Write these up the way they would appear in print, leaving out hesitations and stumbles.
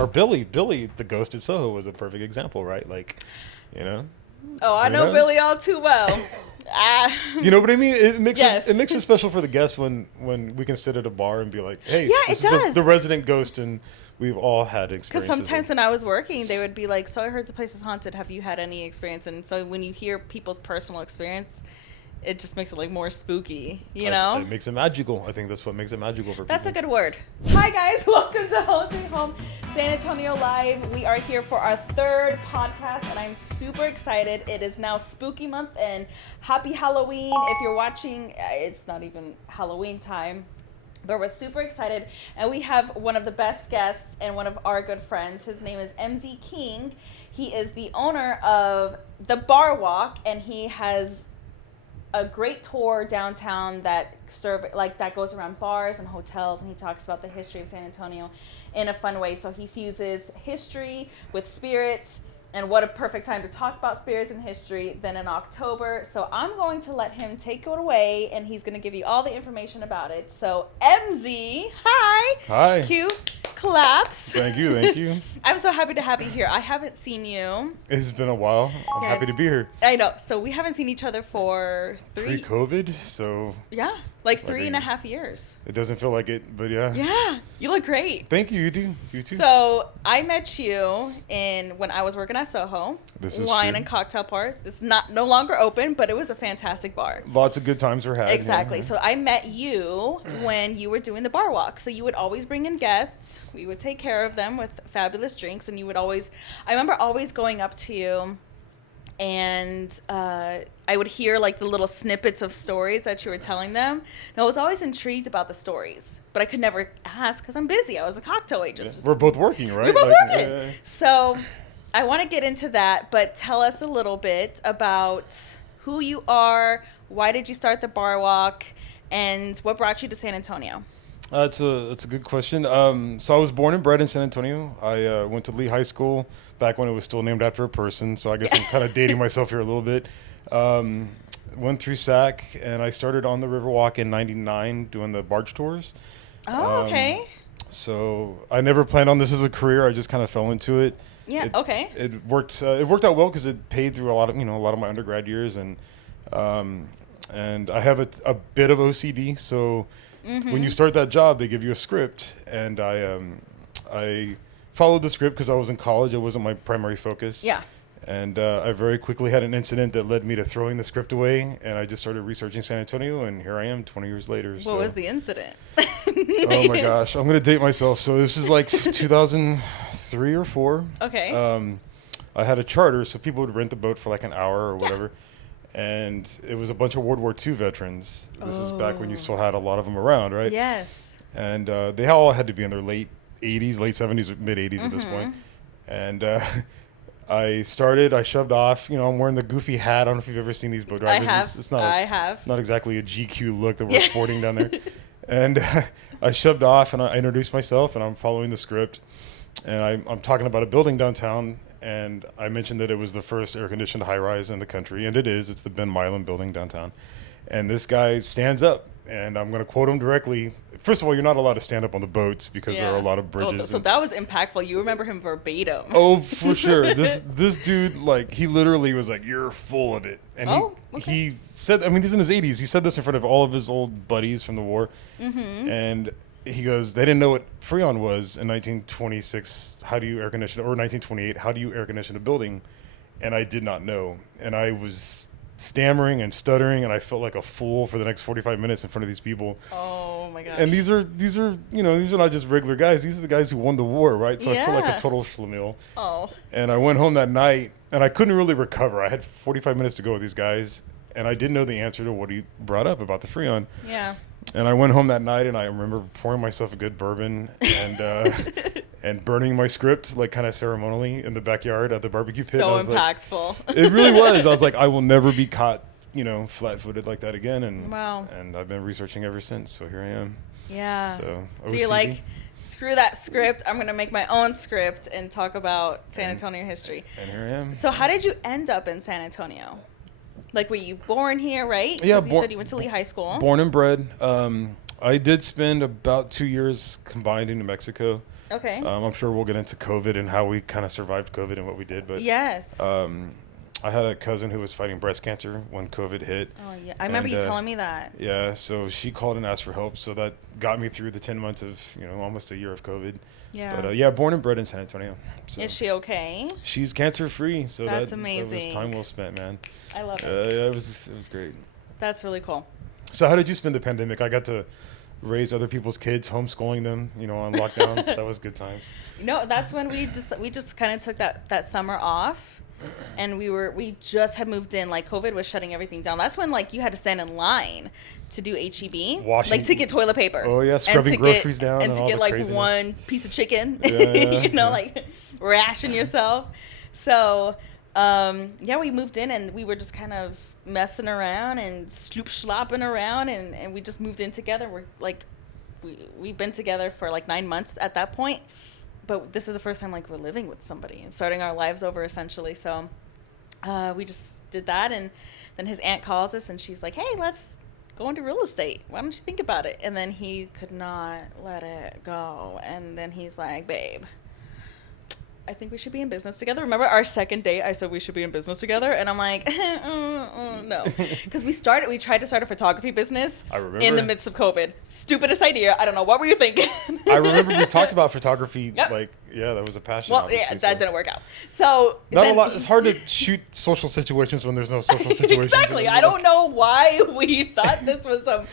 or Billy the ghost at Soho was a perfect example, right? Like, you know. Oh, I know Billy all too well. You know what I mean? It makes Yes. it makes it special for the guests when we can sit at a bar and be like, hey, Yeah, this it is does. the resident ghost, and we've all had Because experiences. sometimes when I was working, they would be like, so I heard the place is haunted. Have you had any experience? And so when you hear people's personal experience, it just makes it like more spooky, you know? It makes it magical. I think that's what makes it magical for people. That's a good word. Hi guys, welcome to Home Sweet Home San Antonio Live. We are here for our third podcast and I'm super excited. It is now spooky month and happy Halloween. If you're watching, it's not even Halloween time, but we're super excited. And we have one of the best guests and one of our good friends. His name is Emzy King. He is the owner of the Barwalk and he has a great tour downtown that goes around bars and hotels, and he talks about the history of San Antonio in a fun way. So he fuses history with spirits, and what a perfect time to talk about spirits and history than in October. So I'm going to let him take it away, and he's going to give you all the information about it. So Emzy, hi. Hi. Cue collapse. Thank you. I'm so happy to have you here. I haven't seen you. It's been a while. I'm happy to be here. I know. So we haven't seen each other for pre-COVID, so like 3.5 years. It doesn't feel like it, but yeah. Yeah, you look great. Thank you. You too. So I met you when I was working at Soho. This is Wine true. and Cocktail Bar. It's no longer open, but it was a fantastic bar. Lots of good times were had. Exactly. Yeah. So I met you when you were doing the bar walk. So you would always bring in guests. We would take care of them with fabulous drinks, and you would always. I remember always going up to you. And I would hear like the little snippets of stories that you were telling them. And I was always intrigued about the stories, but I could never ask because I'm busy. I was a cocktail waitress. Yeah. We're both working, right? We're both working. So I want to get into that, but tell us a little bit about who you are, why did you start the Bar Walk, and what brought you to San Antonio? That's a good question. So I was born and bred in San Antonio. I went to Lee High School back when it was still named after a person. So I guess I'm kind of dating myself here a little bit. Went through SAC and I started on the Riverwalk in '99 doing the barge tours. Oh, okay. So I never planned on this as a career. I just kind of fell into it. Yeah. Okay. It worked. It worked out well because it paid through a lot of my undergrad years, and I have a bit of OCD. So when you start that job, they give you a script, and I followed the script because I was in college. It wasn't my primary focus. Yeah. And I very quickly had an incident that led me to throwing the script away, and I just started researching San Antonio, and here I am 20 years later. What was the incident? Oh my gosh, I'm going to date myself. So this is like 2003 or 4. Okay. I had a charter, so people would rent the boat for like an hour or whatever. And it was a bunch of World War II veterans. This is back when you still had a lot of them around, right? Yes. And they all had to be in their late 80s, late 70s, mid 80s at this point. And I shoved off. I'm wearing the goofy hat. I don't know if you've ever seen these boat drivers. I have. Not exactly a GQ look that we're sporting down there. And I shoved off and I introduced myself and I'm following the script. And I'm talking about a building downtown. And I mentioned that it was the first air-conditioned high-rise in the country. And it is. It's the Ben Milam building downtown. And this guy stands up. And I'm going to quote him directly. First of all, you're not allowed to stand up on the boats because there are a lot of bridges. So that was impactful. You remember him verbatim. Oh, for sure. This dude, like, he literally was like, "You're full of it." And he said, he's in his 80s. He said this in front of all of his old buddies from the war. And he goes, they didn't know what Freon was in 1926. How do you air condition? Or 1928, how do you air condition a building? And I did not know. And I was stammering and stuttering, and I felt like a fool for the next 45 minutes in front of these people. Oh my gosh. And these are not just regular guys. These are the guys who won the war, right? So I felt like a total schlemiel. Oh. And I went home that night, and I couldn't really recover. I had 45 minutes to go with these guys, and I didn't know the answer to what he brought up about the Freon. Yeah. And I went home that night, and I remember pouring myself a good bourbon and and burning my script, like kind of ceremonially in the backyard at the barbecue pit. So impactful. Like, it really was. I was like, I will never be caught, flat-footed like that again. And wow. And I've been researching ever since. So here I am. Yeah. So you're like, screw that script. I'm going to make my own script and talk about San Antonio history. And here I am. So how did you end up in San Antonio? Like, were you born here, right? Yeah. You said you went to Lee High School. Born and bred. I did spend about 2 years combined in New Mexico. Okay. I'm sure we'll get into COVID and how we kind of survived COVID and what we did. But yes. I had a cousin who was fighting breast cancer when COVID hit. Oh, yeah. I remember you telling me that. Yeah, so she called and asked for help. So that got me through the 10 months of, almost a year of COVID. Yeah. But born and bred in San Antonio. So is she okay? She's cancer-free. So that's amazing. That was time well spent, man. I love it. Yeah, it was great. That's really cool. So how did you spend the pandemic? I got to raise other people's kids, homeschooling them, on lockdown. That was good times. That's when we just kind of took that summer off, and we just had moved in. Like, COVID was shutting everything down. That's when, like, you had to stand in line to do HEB, like to get toilet paper. Oh yeah, scrubbing groceries down and to get like craziness. one piece of chicken. Yeah. Like ration yourself. So we moved in and we were just kind of messing around and slopping around, and we just moved in together. We're like, we've been together for like 9 months at that point, but this is the first time like we're living with somebody and starting our lives over essentially. So we just did that, and then his aunt calls us and she's like, hey, let's go into real estate. Why don't you think about it? And then he could not let it go, and then he's like, babe, I think we should be in business together. Remember our second date? I said we should be in business together, and I'm like, no, because we tried to start a photography business. I remember. In the midst of COVID. Stupidest idea. I don't know. What were you thinking? I remember we talked about photography. Yep. Like, yeah, that was a passion. Well, yeah, that didn't work out. So not a lot. It's hard to shoot social situations when there's no social situations. Exactly. I don't know why we thought this was a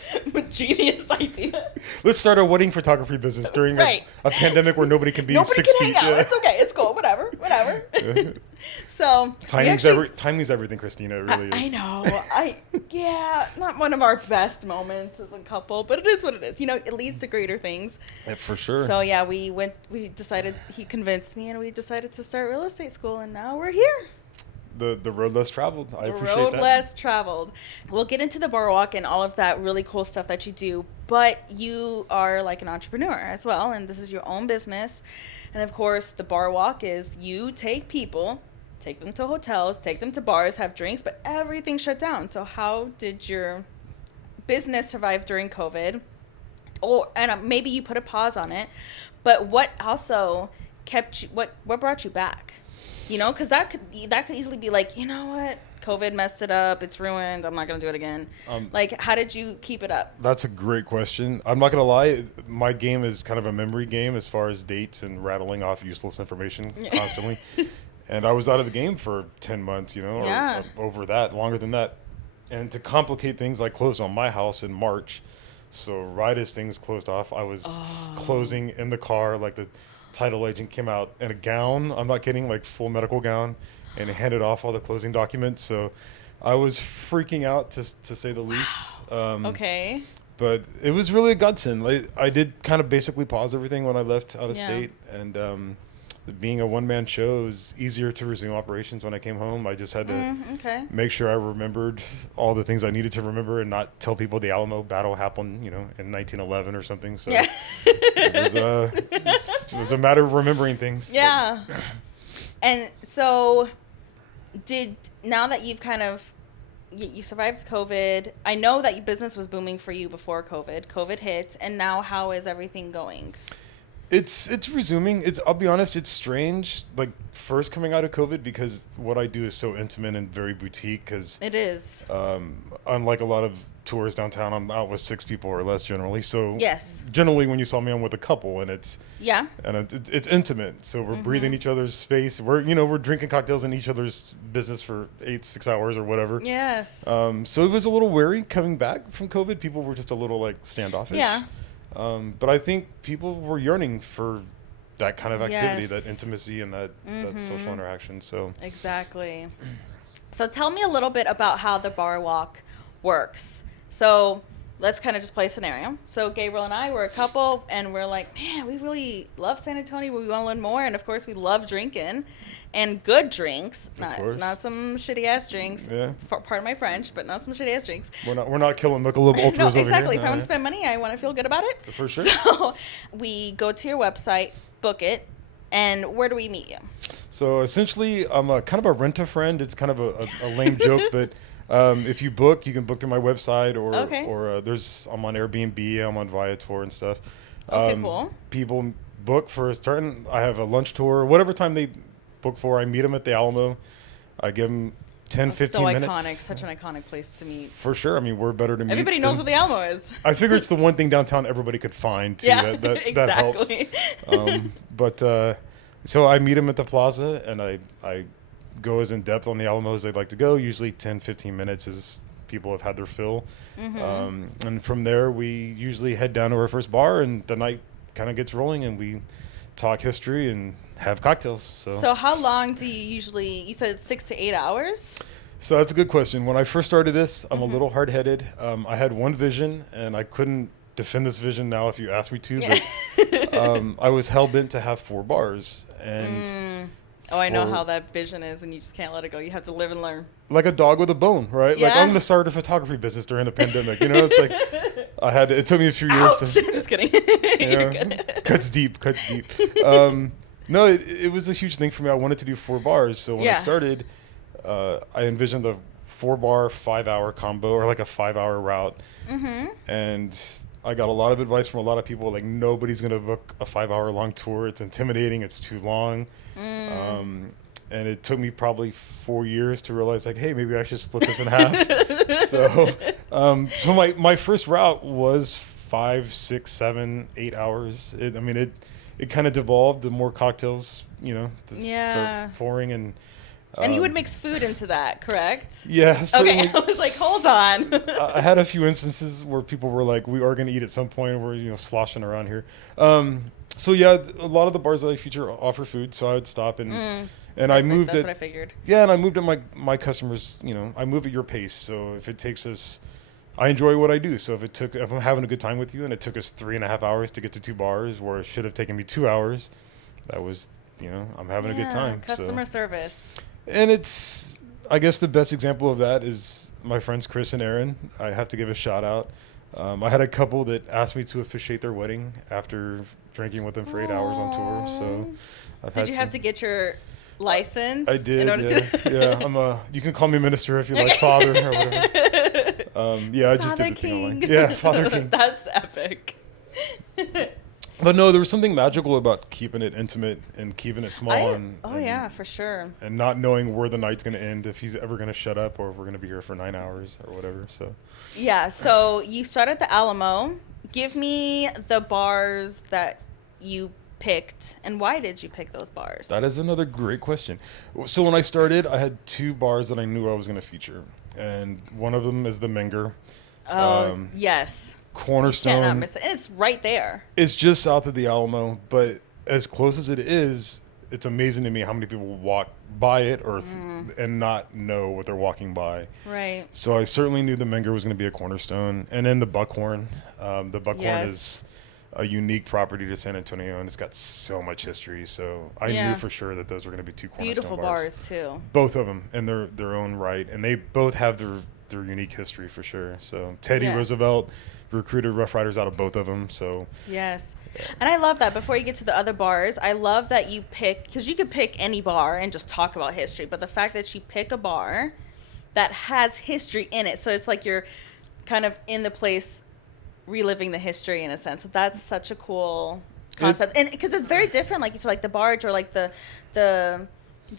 genius idea. Let's start a wedding photography business during a pandemic where nobody can be 6 feet. Hang out. Yeah. It's okay. It's cool. Whatever. So timing's everything, Kristina. It really is. I know. Not one of our best moments as a couple, but it is what it is. It leads to greater things. Yeah, for sure. So yeah, we decided, he convinced me, and we decided to start real estate school, and now we're here. The road less traveled. I appreciate that. The road less traveled. We'll get into the Barwalk and all of that really cool stuff that you do, but you are like an entrepreneur as well, and this is your own business. And of course, the Barwalk is you take people, take them to hotels, take them to bars, have drinks, but everything shut down. So how did your business survive during COVID? And maybe you put a pause on it, but what also kept you, what brought you back? Because that could easily be like, you know what? COVID messed it up. It's ruined. I'm not going to do it again. Like, how did you keep it up? That's a great question. I'm not going to lie. My game is kind of a memory game as far as dates and rattling off useless information constantly. And I was out of the game for 10 months, or over that, longer than that. And to complicate things, I closed on my house in March. So right as things closed off, I was closing in the car, like the title agent came out in a gown. I'm not kidding, like full medical gown, and handed off all the closing documents. So I was freaking out to say the least. Okay. But it was really a godsend. I did kind of basically pause everything when I left out of state, and being a one-man show, it was easier to resume operations when I came home. I just had to make sure I remembered all the things I needed to remember and not tell people the Alamo battle happened, in 1911 or something. So it was a matter of remembering things. Yeah. And so now that you've kind of, you survived COVID, I know that your business was booming for you before COVID. COVID hit, and now how is everything going? It's resuming. I'll be honest, it's strange, like first coming out of COVID, because what I do is so intimate and very boutique. Because it is. Unlike a lot of tours downtown, I'm out with 6 people or less generally. So yes, generally when you saw me, I'm with a couple, and it's it's intimate. So we're breathing each other's space. We're drinking cocktails in each other's business for 6 hours or whatever. Yes. So it was a little wary coming back from COVID. People were just a little like standoffish. Yeah. But I think people were yearning for that kind of activity, that intimacy, and that social interaction. So exactly. So tell me a little bit about how the Barwalk works. So let's kind of just play a scenario. So Gabriel and I were a couple, and we're like, man, we really love San Antonio, but we want to learn more. And of course, we love drinking, and good drinks, not some shitty ass drinks. Yeah. Pardon my French, but not some shitty ass drinks. We're not killing Michelob Ultras over here. Exactly. If I want to spend money, I want to feel good about it. For sure. So we go to your website, book it, and where do we meet you? So essentially, I'm a kind of a rent-a-friend. It's kind of a lame joke, but if you book, you can book through my website, or I'm on Airbnb, I'm on Viator and stuff. Okay, cool. People book for starting. I have a lunch tour. Whatever time they book for, I meet them at the Alamo. I give them 10, 15 minutes. So iconic. Such an iconic place to meet. For sure. I mean, we're better to meet. Everybody knows what the Alamo is. I figure it's the one thing downtown everybody could find, too. Yeah, that exactly. helps. So I meet them at the plaza, and I go as in-depth on the Alamo as they'd like to go. Usually 10, 15 minutes as people have had their fill. And from there, we usually head down to our first bar, and the night kind of gets rolling, and we talk history and have cocktails. So how long do you usually, you said 6 to 8 hours? So that's a good question. When I first started this, I'm a little hard-headed. I had one vision, and I couldn't defend this vision now if you asked me to. But I was hell-bent to have 4 bars. And I know how that vision is, and you just can't let it go. You have to live and learn. Like a dog with a bone, right? Yeah. Like, I'm going to start a photography business during the pandemic. You know, it's like it took me a few years to... I'm just kidding. You're good. Cuts deep. No, it was a huge thing for me. I wanted to do 4 bars. So when I started, I envisioned a 4-bar, 5-hour combo, or like a 5-hour route. And I got a lot of advice from a lot of people, like, nobody's going to book a 5-hour long tour. It's intimidating. It's too long. And it took me probably 4 years to realize, like, hey, maybe I should split this in half. So my first route was 5, 6, 7, 8 hours. It kind of devolved. The more cocktails, start pouring. And you would mix food into that, correct? Yeah. Okay, I was like, hold on. I had a few instances where people were like, we are going to eat at some point. We're, sloshing around here. So yeah, a lot of the bars that I feature offer food, so I would stop and I moved That's it. what I figured. Yeah, and I moved at my customers. I move at your pace. So if it takes us, I enjoy what I do. So if I'm having a good time with you, and it took us 3.5 hours to get to 2 bars, where it should have taken me 2 hours, that was, I'm having a good time. Customer service. And I guess the best example of that is my friends Chris and Aaron. I have to give a shout out. I had a couple that asked me to officiate their wedding after drinking with them for 8 hours on tour. So did you have to get your license? I did. Yeah. You can call me minister if you like, father or whatever. I just did the thing online. Yeah, Father King. That's epic. But no, there was something magical about keeping it intimate and keeping it small. For sure. And not knowing where the night's going to end, if he's ever going to shut up or if we're going to be here for 9 hours or whatever. So. Yeah. So you started at the Alamo. Give me the bars that you picked, and why did you pick those bars? That is another great question. So when I started, I had 2 bars that I knew I was going to feature, and one of them is the Menger. Yes. Cornerstone. You cannot miss it. And it's right there. It's just south of the Alamo, but as close as it is, it's amazing to me how many people walk by it and not know what they're walking by. Right. So I certainly knew the Menger was going to be a cornerstone, and then the Buckhorn. The Buckhorn is a unique property to San Antonio, and it's got so much history. So I knew for sure that those were going to be 2 cornerstone beautiful bars too. Both of them in their own right, and they both have their unique history for sure. So Teddy Roosevelt recruited Rough Riders out of both of them. So yes. And I love that. Before you get to the other bars, I love that you pick, because you could pick any bar and just talk about history, but the fact that you pick a bar that has history in it, so it's like you're kind of in the place reliving the history in a sense. So that's such a cool concept. And because it's very different, like you said, like the barge or like the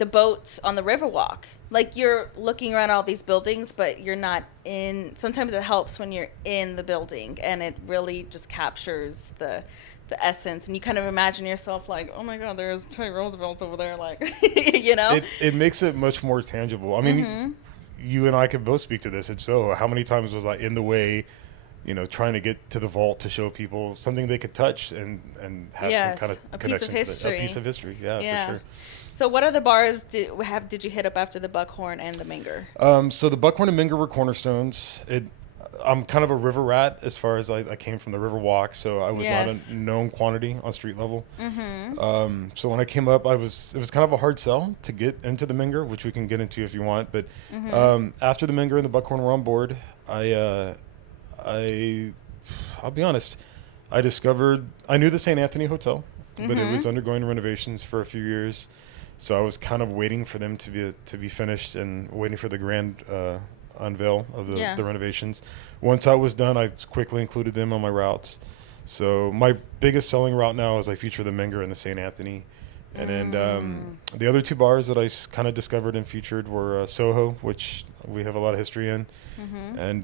boats on the Riverwalk. Like you're looking around all these buildings, but you're not in. Sometimes it helps when you're in the building, and it really just captures the essence. And you kind of imagine yourself like, oh my God, there's Teddy Roosevelt over there, like, It makes it much more tangible. I mean, you and I could both speak to this. It's how many times was I in the way, trying to get to the vault to show people something they could touch and have some kind of connection to a piece of history. Yeah, for sure. So what other bars did you hit up after the Buckhorn and the Menger? So the Buckhorn and Menger were cornerstones. I'm kind of a river rat as far as I came from the Riverwalk, so I was not a known quantity on street level. So when I came up, it was kind of a hard sell to get into the Menger, which we can get into if you want. But after the Menger and the Buckhorn were on board, I'll be honest, I knew the St. Anthony Hotel, but it was undergoing renovations for a few years. So I was kind of waiting for them to be finished and waiting for the grand unveil of the renovations. Once I was done, I quickly included them on my routes. So my biggest selling route now is I feature the Menger and the St. Anthony. And then the other two bars that I kind of discovered and featured were Soho, which we have a lot of history in, and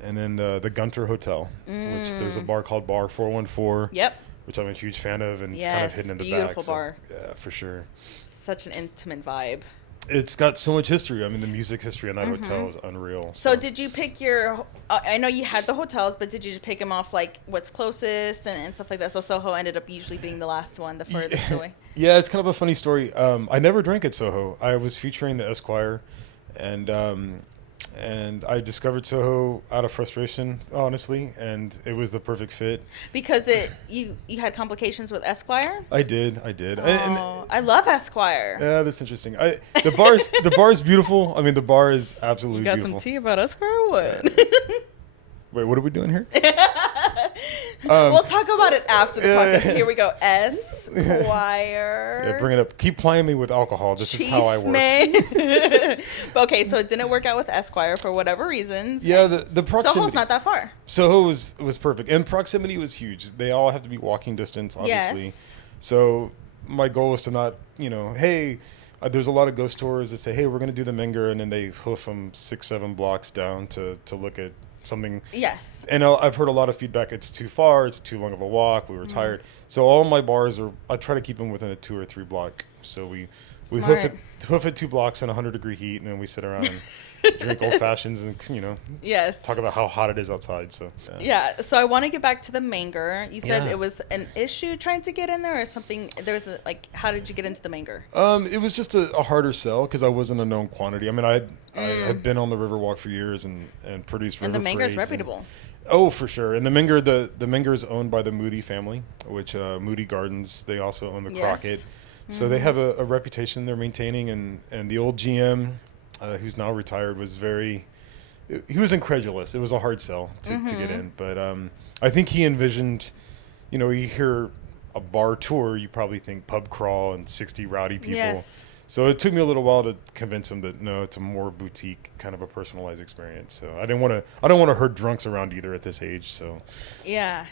then the Gunter Hotel, which there's a bar called Bar 414. Yep. Which I'm a huge fan of, and it's kind of hidden in the back. Beautiful bar. Yeah, for sure. Such an intimate vibe. It's got so much history. I mean, the music history in that hotel is unreal. So did you pick your, I know you had the hotels, but did you just pick them off like what's closest and stuff like that? So Soho ended up usually being the last one, the furthest away. Yeah, it's kind of a funny story. I never drank at Soho. I was featuring the Esquire, and I discovered Soho out of frustration, honestly, and it was the perfect fit. Because you had complications with Esquire? I did. Oh, I love Esquire. Yeah, that's interesting. The bar is beautiful. I mean, the bar is absolutely beautiful. You got some tea about Esquire or what? Wait, what are we doing here? We'll talk about it after the podcast. Here we go. Esquire. Yeah, bring it up. Keep plying me with alcohol. This is how I work. Okay, so it didn't work out with Esquire for whatever reasons. Yeah, the proximity. Soho's not that far. Soho was perfect. And proximity was huge. They all have to be walking distance, obviously. Yes. So my goal was to not, hey, there's a lot of ghost tours that say, hey, we're going to do the Menger, and then they hoof them 6-7 blocks down to look at something. Yes. And I've heard a lot of feedback. It's too far. It's too long of a walk. We were tired. So all my bars I try to keep them within a 2 or 3 block. So we hoof it 2 blocks in 100-degree heat, and then we sit around and drink old fashions and yes, talk about how hot it is outside. So yeah. So I want to get back to the Menger. You said it was an issue trying to get in there, or something. There was how did you get into the Menger? It was just a harder sell because I wasn't a known quantity. I mean, I had been on the Riverwalk for years and produced river and the Menger's parades reputable. Oh, for sure. And the Menger is owned by the Moody family, which Moody Gardens, they also own the Crockett. So they have a reputation they're maintaining, and the old GM, who's now retired, he was incredulous. It was a hard sell to get in. But I think he envisioned, you hear a bar tour, you probably think pub crawl and 60 rowdy people. Yes. So it took me a little while to convince him that no, it's a more boutique kind of a personalized experience. So I don't want to herd drunks around either at this age. So yeah.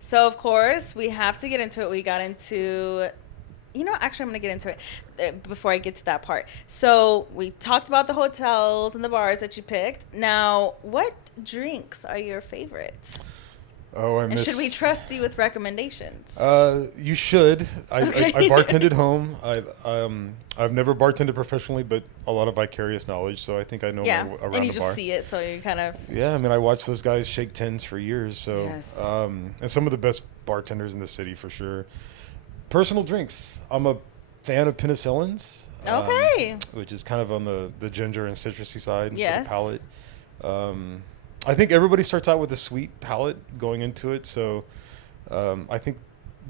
So of course we have to get into it. We got into, actually I'm gonna get into it before I get to that part. So we talked about the hotels and the bars that you picked. Now, what drinks are your favorites? Oh, and should we trust you with recommendations? You should. I bartended home. I've never bartended professionally, but a lot of vicarious knowledge. So I think I know around the bar. And you just see it, so you kind of. Yeah, I mean, I watched those guys shake tins for years. So, yes. And some of the best bartenders in the city for sure. Personal drinks. I'm a fan of penicillins. Okay. Which is kind of on the ginger and citrusy side. Yes. For the palate. I think everybody starts out with a sweet palate going into it. So I think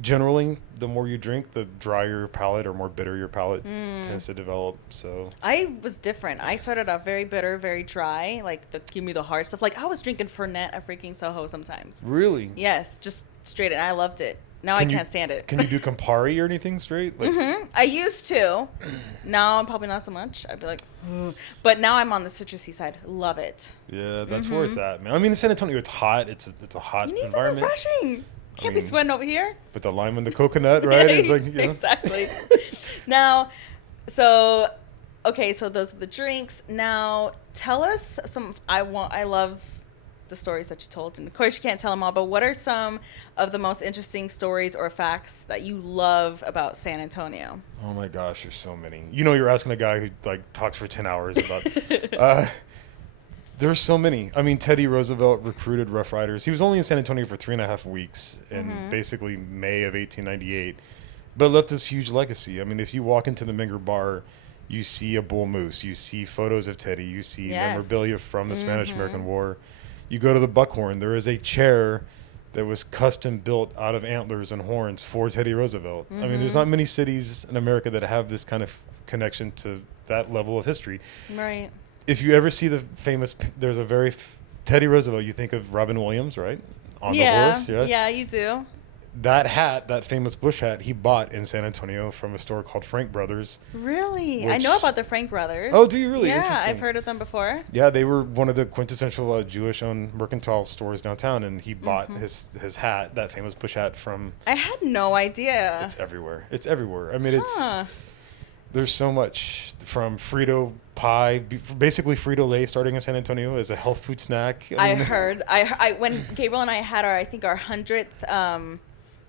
generally the more you drink, the drier your palate or more bitter your palate tends to develop. So I was different. I started out very bitter, very dry, give me the hard stuff. I was drinking Fernet at freaking Soho sometimes. Really? Yes, just straight. And I loved it. Now I can't stand it. Can you do Campari or anything straight? I used to. Now I'm probably not so much. I'd be like, but now I'm on the citrusy side. Love it. Yeah, that's where it's at, man. I mean, in San Antonio, it's hot. It's a hot you need environment. Something refreshing. Can't be sweating over here. But the lime and the coconut, right? Exactly. Now, so those are the drinks. Now, tell us some. I love the stories that you told, and of course you can't tell them all, but what are some of the most interesting stories or facts that you love about San Antonio? Oh my gosh, there's so many. You're asking a guy who talks for 10 hours about there's so many. I mean, Teddy Roosevelt recruited Rough Riders. He was only in San Antonio for 3.5 weeks in basically May of 1898, but left this huge legacy. I mean, if you walk into the Menger bar, you see a bull moose, you see photos of Teddy, you see memorabilia from the Spanish-American War. You go to the Buckhorn, there is a chair that was custom built out of antlers and horns for Teddy Roosevelt. I mean, there's not many cities in America that have this kind of connection to that level of history. Right. If you ever see the famous, there's a Teddy Roosevelt, you think of Robin Williams, right? On the horse, yeah, you do. that hat, that famous bush hat, he bought in San Antonio from a store called Frank Brothers. Really? I know about the Frank Brothers. Oh, do you really? Yeah, Interesting. I've heard of them before. Yeah, they were one of the quintessential Jewish-owned mercantile stores downtown, and he bought his hat, that famous bush hat, from... I had no idea. It's everywhere. It's everywhere. I mean, there's so much, from Frito pie, basically Frito-Lay starting in San Antonio as a health food snack. I heard. I when Gabriel and I had our 100th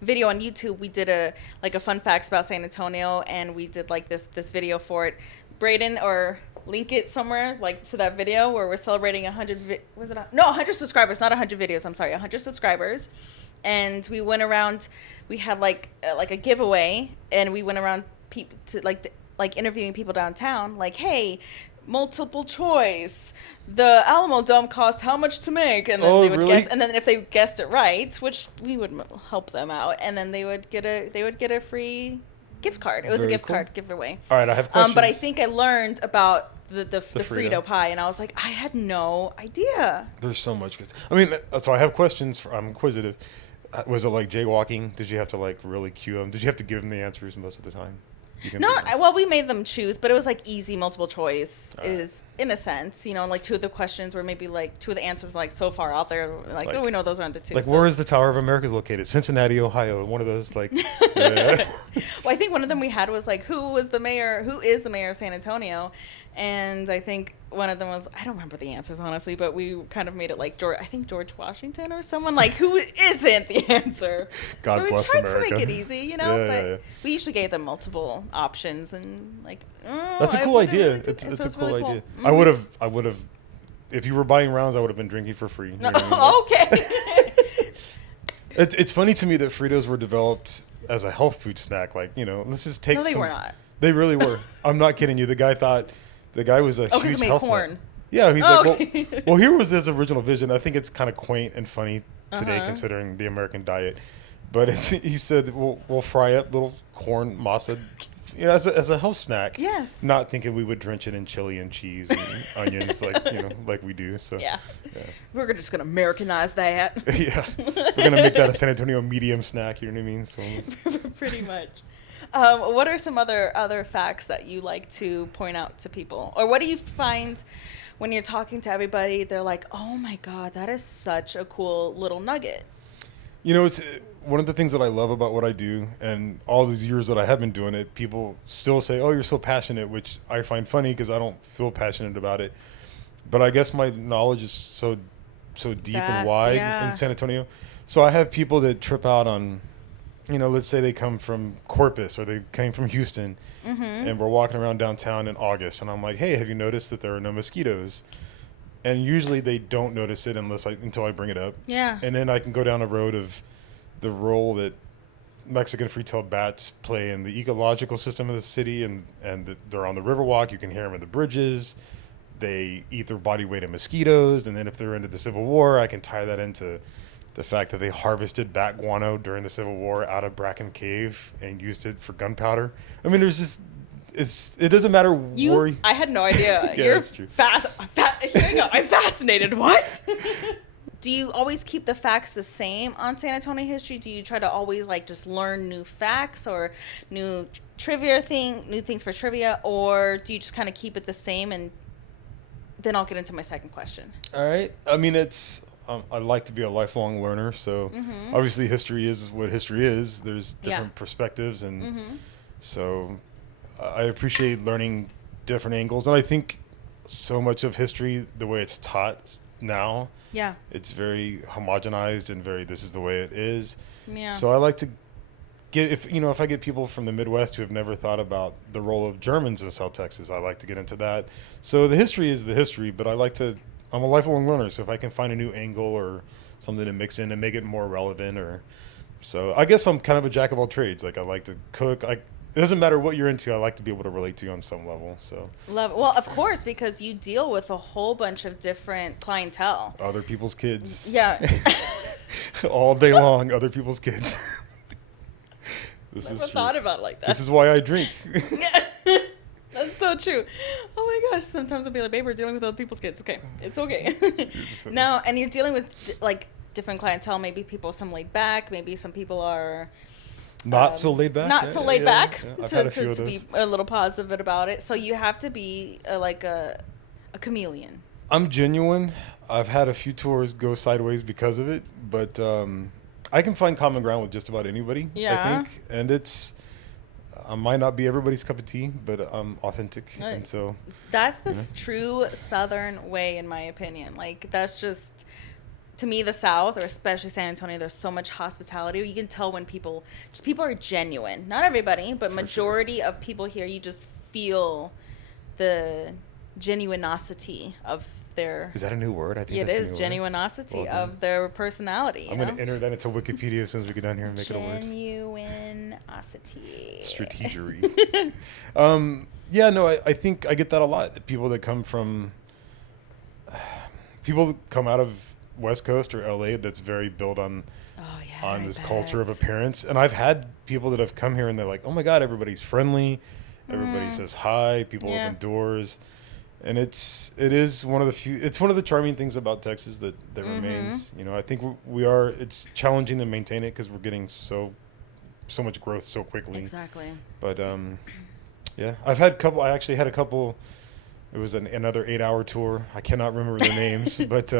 video on YouTube, we did a fun facts about San Antonio, and we did like this video for it. Braden, or link it somewhere like to that video where we're celebrating 100 100 subscribers, not 100 videos. I'm sorry, 100 subscribers. And we went around. We had like a giveaway, and we went around people to like interviewing people downtown, like, hey, multiple choice, the Alamo Dome cost how much to make, and then they would guess, and then if they guessed it right, which we would help them out, and then they would get a free gift card. It was a gift card giveaway. All right, I have questions. But I think I learned about the Frito pie, and I was like, I had no idea. There's so much good. I mean, so I have questions. I'm inquisitive. Was it like jaywalking? Did you have to like really cue them? Did you have to give them the answers most of the time? No, well, we made them choose, but it was like easy multiple choice is in a sense, you know, and like two of the questions were maybe like two of the answers like so far out there, like oh, we know those aren't the two. Like, where is the Tower of America located? Cincinnati, Ohio. One of those, like. Yeah. Well, I think one of them we had was like, who is the mayor of San Antonio? And I think one of them was, I don't remember the answers honestly, but we kind of made it like George Washington or someone, like, who isn't the answer. God bless America. We tried to make it easy, you know, yeah. we usually gave them multiple options, and like, that's a cool idea. It's a cool idea. Mm-hmm. I would have, if you were buying rounds, I would have been drinking for free. You know, okay. It's funny to me that Fritos were developed as a health food snack. Like, you know, let's just take No, they were not. They really were. I'm not kidding you. The guy was a huge health corn. nut. Yeah, he's well, here was his original vision. I think it's kind of quaint and funny today, considering the American diet. But he said, we'll fry up little corn masa, you know, as a health snack. Yes. Not thinking we would drench it in chili and cheese and onions, like, you know, like we do. So yeah. We're just gonna Americanize that. Yeah, we're gonna make that a San Antonio medium snack. You know what I mean? So pretty much. What are some other facts that you like to point out to people? Or what do you find when you're talking to everybody, they're like, oh my God, that is such a cool little nugget? You know, it's one of the things that I love about what I do, and all these years that I have been doing it, people still say, oh, you're so passionate, which I find funny because I don't feel passionate about it. But I guess my knowledge is so deep and wide in San Antonio. So I have people that trip out on, you know, let's say they come from Corpus or they came from Houston, and we're walking around downtown in August, and I'm like, hey, have you noticed that there are no mosquitoes? And usually they don't notice it until I bring it up. Yeah. And then I can go down the road of the role that Mexican free-tailed bats play in the ecological system of the city, and they're on the Riverwalk. You can hear them in the bridges. They eat their body weight in mosquitoes, and then if they're into the Civil War, I can tie that into the fact that they harvested bat guano during the Civil War out of Bracken Cave and used it for gunpowder. I mean, there's just, it doesn't matter where. I had no idea. Yeah, You're that's true. Here you go. I'm fascinated. What? Do you always keep the facts the same on San Antonio history? Do you try to always like just learn new facts or new new things for trivia, or do you just kind of keep it the same? And then I'll get into my second question. All right. I mean, I like to be a lifelong learner, so obviously history is what history is. There's different perspectives, and so I appreciate learning different angles. And I think so much of history, the way it's taught now, it's very homogenized and this is the way it is. Yeah. So I like to if I get people from the Midwest who have never thought about the role of Germans in South Texas, I like to get into that. So the history is the history, but I'm a lifelong learner, so if I can find a new angle or something to mix in and make it more relevant, so I guess I'm kind of a jack of all trades. Like, I like to cook. It doesn't matter what you're into. I like to be able to relate to you on some level. So well, of course, because you deal with a whole bunch of different clientele. Other people's kids. Yeah. All day long, other people's kids. I never thought about it like that. This is why I drink. That's so true. Oh my gosh. Sometimes I'll be like, babe, we're dealing with other people's kids. Okay. It's okay. Now, and you're dealing with like different clientele. Maybe people some laid back. Maybe some people are not so laid back. Not so laid back. Yeah. I've had a few to of those. be a little positive about it. So you have to be like a chameleon. I'm genuine. I've had a few tours go sideways because of it, but I can find common ground with just about anybody. Yeah. I think, and I might not be everybody's cup of tea, but I'm authentic, and so that's the true Southern way, in my opinion. Like that's just, to me, the South, or especially San Antonio, there's so much hospitality. You can tell when people are genuine. Not everybody, but majority of people here, you just feel the genuinosity of their... Is that a new word? I think it is, genuinosity of their personality. I'm going to enter that into Wikipedia as soon as we get down here and make it a word. Genuinosity. Strategery. Yeah, no, I think I get that a lot. People that come out of West Coast or LA that's very built on this culture of appearance. And I've had people that have come here and they're like, oh my God, everybody's friendly. Everybody says hi. People open doors. And it's one of the charming things about Texas that remains. You know, I think it's challenging to maintain it because we're getting so much growth so quickly. Exactly. But yeah, I actually had a couple. It was another 8-hour tour. I cannot remember their names, but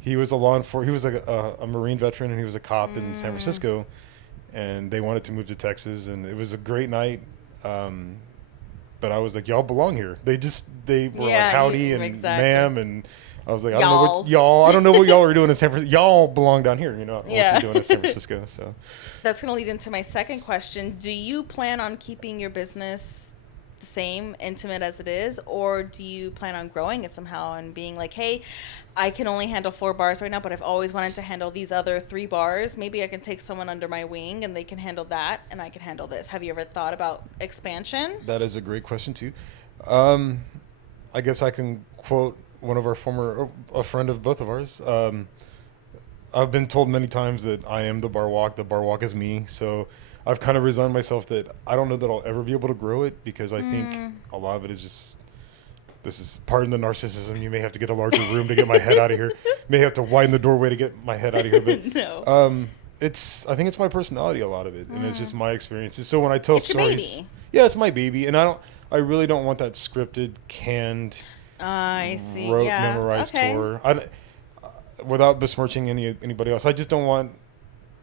he was he was a Marine veteran, and he was a cop in San Francisco, and they wanted to move to Texas, and it was a great night. But I was like, y'all belong here. They were like howdy and ma'am, and I was like, I don't know what y'all are doing in San Francisco. Y'all belong down here, you know, what you're doing in San Francisco. So that's going to lead into my second question. Do you plan on keeping your business the same, intimate as it is, or do you plan on growing it somehow and being like, hey, I can only handle 4 bars right now, but I've always wanted to handle these other 3 bars. Maybe I can take someone under my wing and they can handle that and I can handle this. Have you ever thought about expansion? That is a great question too. I guess I can quote one of a friend of both of ours. I've been told many times that I am the Barwalk. The Barwalk is me. So I've kind of resigned myself that I don't know that I'll ever be able to grow it because I think a lot of it is just, this is, pardon the narcissism, you may have to get a larger room to get my head out of here. May have to widen the doorway to get my head out of here. But no. I think it's my personality, a lot of it. And it's just my experiences. So when I tell stories, your baby. Yeah, it's my baby. And I really don't want that scripted, canned, I see. memorized tour. Without besmirching anybody else, I just don't want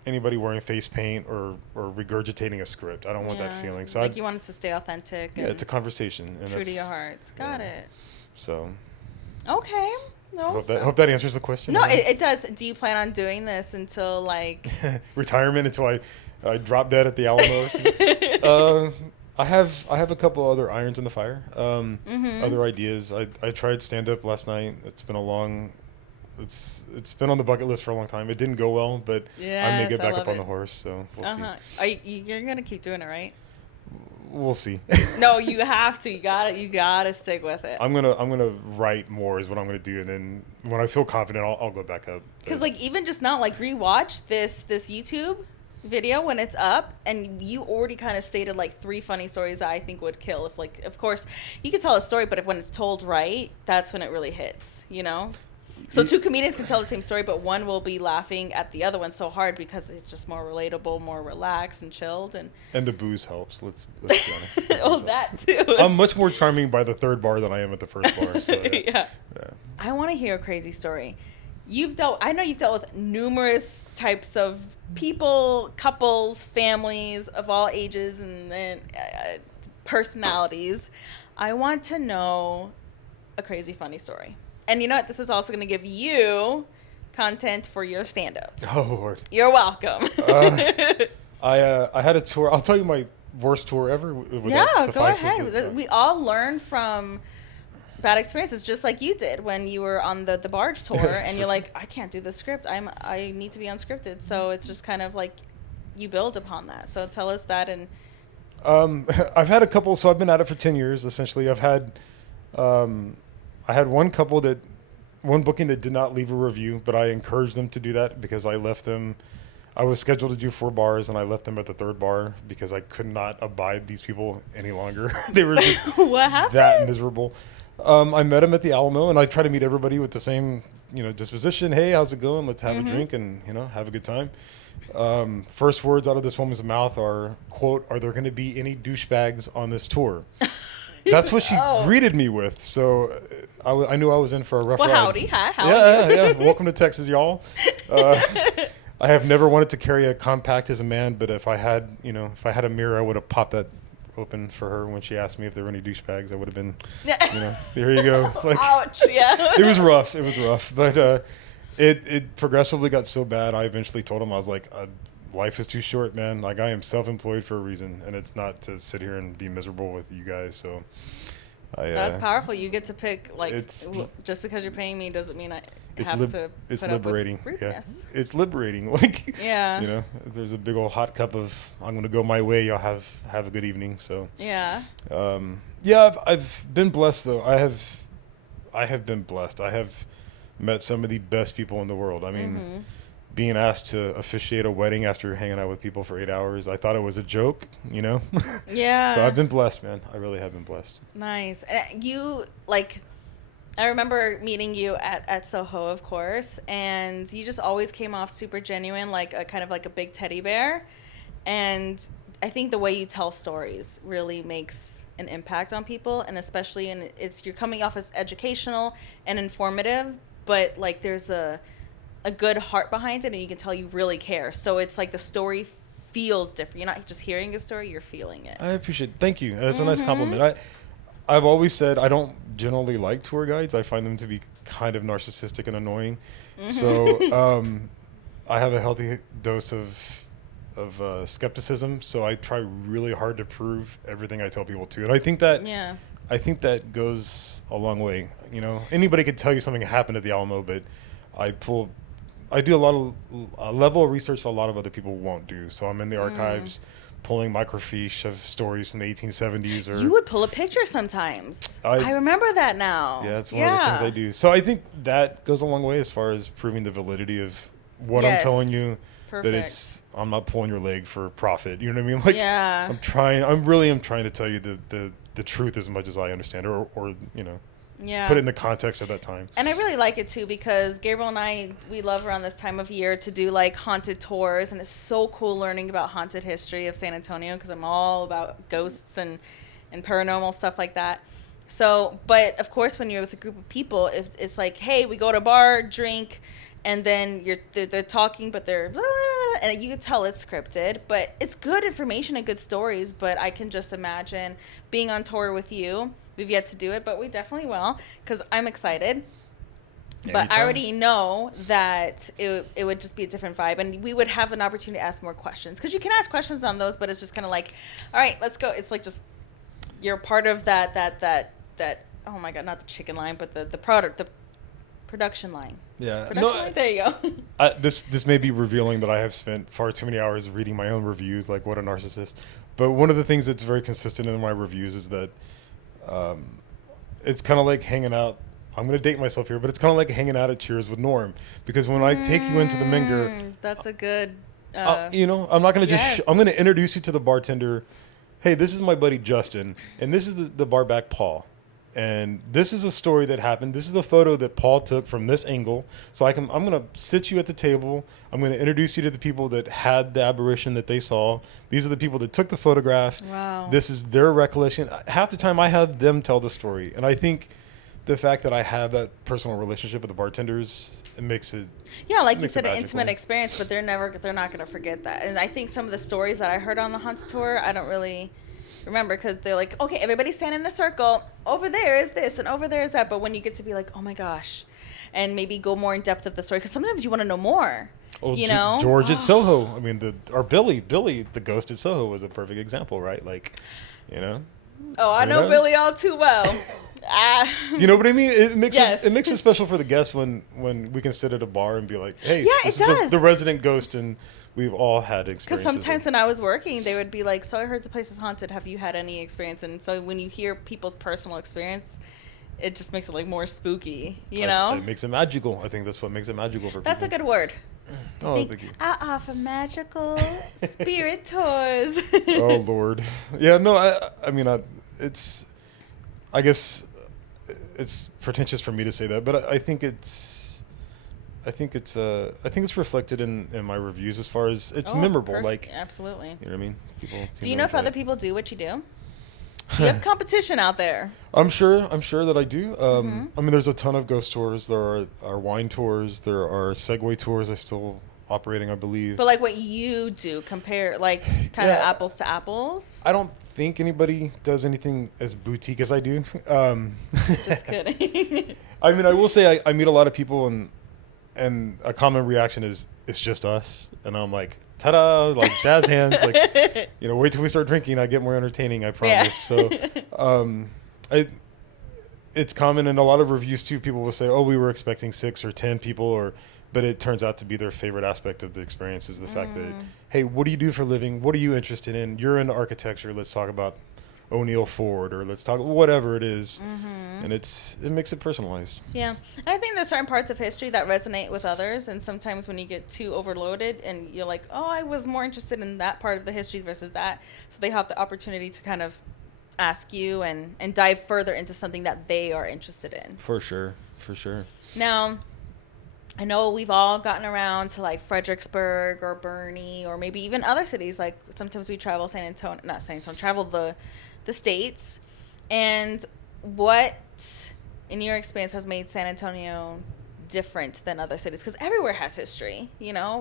anybody wearing face paint or regurgitating a script. I don't want that feeling. So you want it to stay authentic. Yeah, it's a conversation. And true to your hearts. Got it. So. Okay. No. Hope that answers the question. No, it does. Do you plan on doing this until retirement, until I drop dead at the Alamo? I have a couple other irons in the fire. Other ideas. I tried stand up last night. It's been on the bucket list for a long time. It didn't go well, but I may get back up on the horse, so we'll see. You're gonna keep doing it, right? We'll see. No, you have to. You gotta stick with it. I'm gonna write more is what I'm gonna do, and then when I feel confident, I'll go back up. Because even just now, rewatch this YouTube video when it's up, and you already kind of stated 3 funny stories that I think would kill. If of course you can tell a story, but when it's told right, that's when it really hits. You know. So 2 comedians can tell the same story, but one will be laughing at the other one so hard because it's just more relatable, more relaxed and chilled, and the booze helps. Let's be honest. Oh, that too. I'm much more charming by the 3rd bar than I am at the 1st bar. So, yeah. I want to hear a crazy story. I know you've dealt with numerous types of people, couples, families of all ages and personalities. I want to know a crazy funny story. And you know what? This is also going to give you content for your stand-up. Oh, Lord. You're welcome. I had a tour. I'll tell you my worst tour ever. Go ahead. We all learn from bad experiences, just like you did when you were on the barge tour, and you're like, I can't do the script. I need to be unscripted. So it's just kind of you build upon that. So tell us that. And I've had a couple. So I've been at it for 10 years, essentially. I've had... I had one booking that did not leave a review, but I encouraged them to do that because I left them. I was scheduled to do 4 bars, and I left them at the 3rd bar because I could not abide these people any longer. They were just what happened? That miserable. I met them at the Alamo, and I try to meet everybody with the same disposition. Hey, how's it going? Let's have a drink and, have a good time. First words out of this woman's mouth are, quote, "Are there going to be any douchebags on this tour?" That's what she greeted me with. So I knew I was in for a rough ride. Howdy. Hi, howdy. Yeah. Welcome to Texas, y'all. I have never wanted to carry a compact as a man, but if I had a mirror, I would have popped that open for her when she asked me if there were any douchebags. I would have been, there you go. Like, ouch, yeah. It was rough. But it progressively got so bad, I eventually told him, I was like, life is too short, man. Like, I am self-employed for a reason, and it's not to sit here and be miserable with you guys. So that's powerful. You get to pick, just because you're paying me doesn't mean I have to. It's put liberating. Up with rudeness. Yeah, it's liberating. Like, yeah. If there's a big old hot cup of, I'm going to go my way, y'all have a good evening. So yeah. I've been blessed though. I have been blessed. I have met some of the best people in the world. I mean, being asked to officiate a wedding after hanging out with people for 8 hours, I thought it was a joke, Yeah. So I've been blessed, man. I really have been blessed. Nice. And I remember meeting you at Soho, of course, and you just always came off super genuine, like a kind of like a big teddy bear. And I think the way you tell stories really makes an impact on people, and especially you're coming off as educational and informative, but like there's a good heart behind it, and you can tell you really care. So it's like the story feels different. You're not just hearing a story, you're feeling it. I appreciate it. Thank you. That's a nice compliment. I've always said I don't generally like tour guides. I find them to be kind of narcissistic and annoying. So I have a healthy dose of skepticism. So I try really hard to prove everything I tell people to. And I think that goes a long way. Anybody could tell you something happened at the Alamo, but I do a level of research a lot of other people won't do. So I'm in the archives pulling microfiche of stories from the 1870s. Or you would pull a picture sometimes. I remember that now. Yeah, it's one of the things I do. So I think that goes a long way as far as proving the validity of what I'm telling you. Perfect. That I'm not pulling your leg for profit. You know what I mean? Like, yeah. I'm trying to tell you the truth as much as I understand, or put it in the context of that time. And I really like it too, because Gabriel and I, we love around this time of year to do like haunted tours, and it's so cool learning about haunted history of San Antonio, because I'm all about ghosts and paranormal stuff like that. So, but of course, when you're with a group of people, it's like, hey, we go to a bar, drink, and then they're talking, but they're blah, blah, blah, and you can tell it's scripted, but it's good information and good stories. But I can just imagine being on tour with you. We've yet to do it, but we definitely will, because I'm excited. But I already know that it would just be a different vibe, and we would have an opportunity to ask more questions, because you can ask questions on those, but it's just kind of like, all right, let's go. It's like just you're part of that. Oh my God, not the chicken line, but the production line. Yeah. Production line? There you go. This may be revealing that I have spent far too many hours reading my own reviews, like what a narcissist. But one of the things that's very consistent in my reviews is that it's kind of like hanging out. I'm going to date myself here, but it's kind of like hanging out at Cheers with Norm, because when I take you into the Minger, that's a good. I'm not going to just. I'm going to introduce you to the bartender. Hey, this is my buddy Justin, and this is the bar back Paul, and this is a story that happened. This is a photo that Paul took from this angle. So I'm going to sit you at the table. I'm going to introduce you to the people that had the aberration that they saw. These are the people that took the photograph. Wow. This is their recollection. Half the time I have them tell the story, and I think the fact that I have that personal relationship with the bartenders, it makes it. Yeah, like you said, an intimate experience, but they're not going to forget that. And I think some of the stories that I heard on the haunted tour, I don't really remember, because they're like, okay, everybody stand in a circle. Over there is this, and over there is that. But when you get to be like, oh my gosh, and maybe go more in depth of the story, because sometimes you want to know more. Well, George at Soho. I mean, or Billy, the ghost at Soho was a perfect example, right? Like, Oh, I know Billy all too well. You know what I mean? It makes it special for the guests when we can sit at a bar and be like, hey, this is the resident ghost, and we've all had experiences. Because sometimes when I was working, they would be like, so I heard the place is haunted. Have you had any experience? And so when you hear people's personal experience, it just makes it like more spooky, know? It makes it magical. I think that's what makes it magical for people. That's a good word. Oh, thank you. I offer magical spirit tours. Oh, Lord. Yeah, no, I mean, I guess it's pretentious for me to say that, but I think it's I think it's reflected in my reviews as far as it's memorable. Like absolutely. You know what I mean? People do you know if other people do what you do? Do you have competition out there? I'm sure that I do. I mean, there's a ton of ghost tours. There are wine tours. There are Segway tours. I still operating, I believe. But like what you do, compare like kind of apples to apples. I don't think anybody does anything as boutique as I do. Just kidding. I mean, I will say I meet a lot of people and a common reaction is it's just us, and I'm like, ta-da, like jazz hands, like wait till we start drinking, I get more entertaining, I promise. Yeah. So it's common in a lot of reviews too. People will say, oh, we were expecting 6 or 10 people, but it turns out to be their favorite aspect of the experience is the fact that, hey, what do you do for a living? What are you interested in? You're into architecture. Let's talk about O'Neill Ford, or let's talk whatever it is. And it makes it personalized. Yeah. And I think there's certain parts of history that resonate with others. And sometimes when you get too overloaded and you're like, oh, I was more interested in that part of the history versus that. So they have the opportunity to kind of ask you and dive further into something that they are interested in. For sure. Now, I know we've all gotten around to like Fredericksburg or Bernie or maybe even other cities. Like sometimes we travel travel the states. And what in your experience has made San Antonio different than other cities? Because everywhere has history,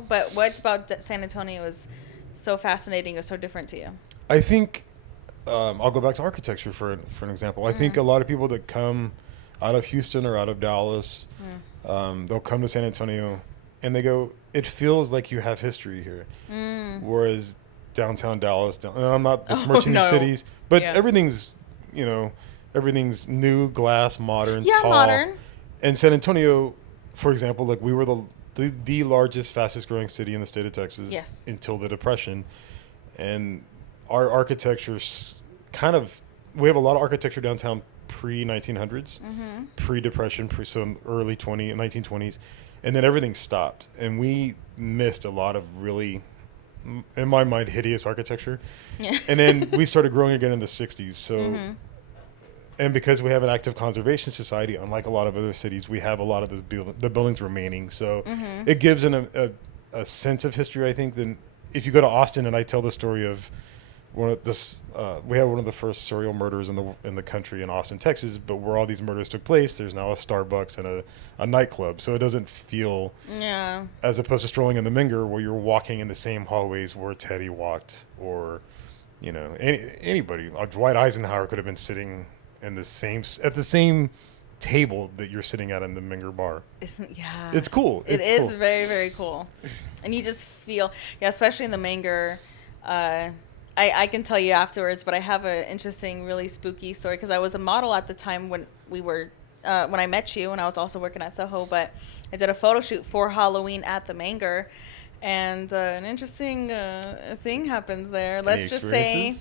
but what about San Antonio is so fascinating or so different to you? I think I'll go back to architecture for an example. I think a lot of people that come out of Houston or out of Dallas, they'll come to San Antonio and they go, it feels like you have history here. Whereas downtown Dallas, and I'm not besmirching these cities, but everything's new, glass, modern, tall. Modern. And San Antonio, for example, like we were the largest, fastest growing city in the state of Texas until the Depression. And our architecture's we have a lot of architecture downtown pre-1900s, pre-Depression, so early 1920s, and then everything stopped. And we missed a lot of really, in my mind, hideous architecture. And then we started growing again in the 60s. So, and because we have an active conservation society, unlike a lot of other cities, we have a lot of the buildings remaining. So it gives a sense of history, I think. Then if you go to Austin and I tell the story of we have one of the first serial murders in the country in Austin, Texas, but where all these murders took place, there's now a Starbucks and a nightclub. So it doesn't feel, as opposed to strolling in the Minger where you're walking in the same hallways where Teddy walked, or anybody. Dwight Eisenhower could have been sitting at the same table that you're sitting at in the Minger bar. It's cool. It is cool. Very, very cool. And you just feel, especially in the Minger. I can tell you afterwards, but I have an interesting, really spooky story because I was a model at the time when I met you, and I was also working at Soho. But I did a photo shoot for Halloween at the Manger, and an interesting thing happens there. Let's just say,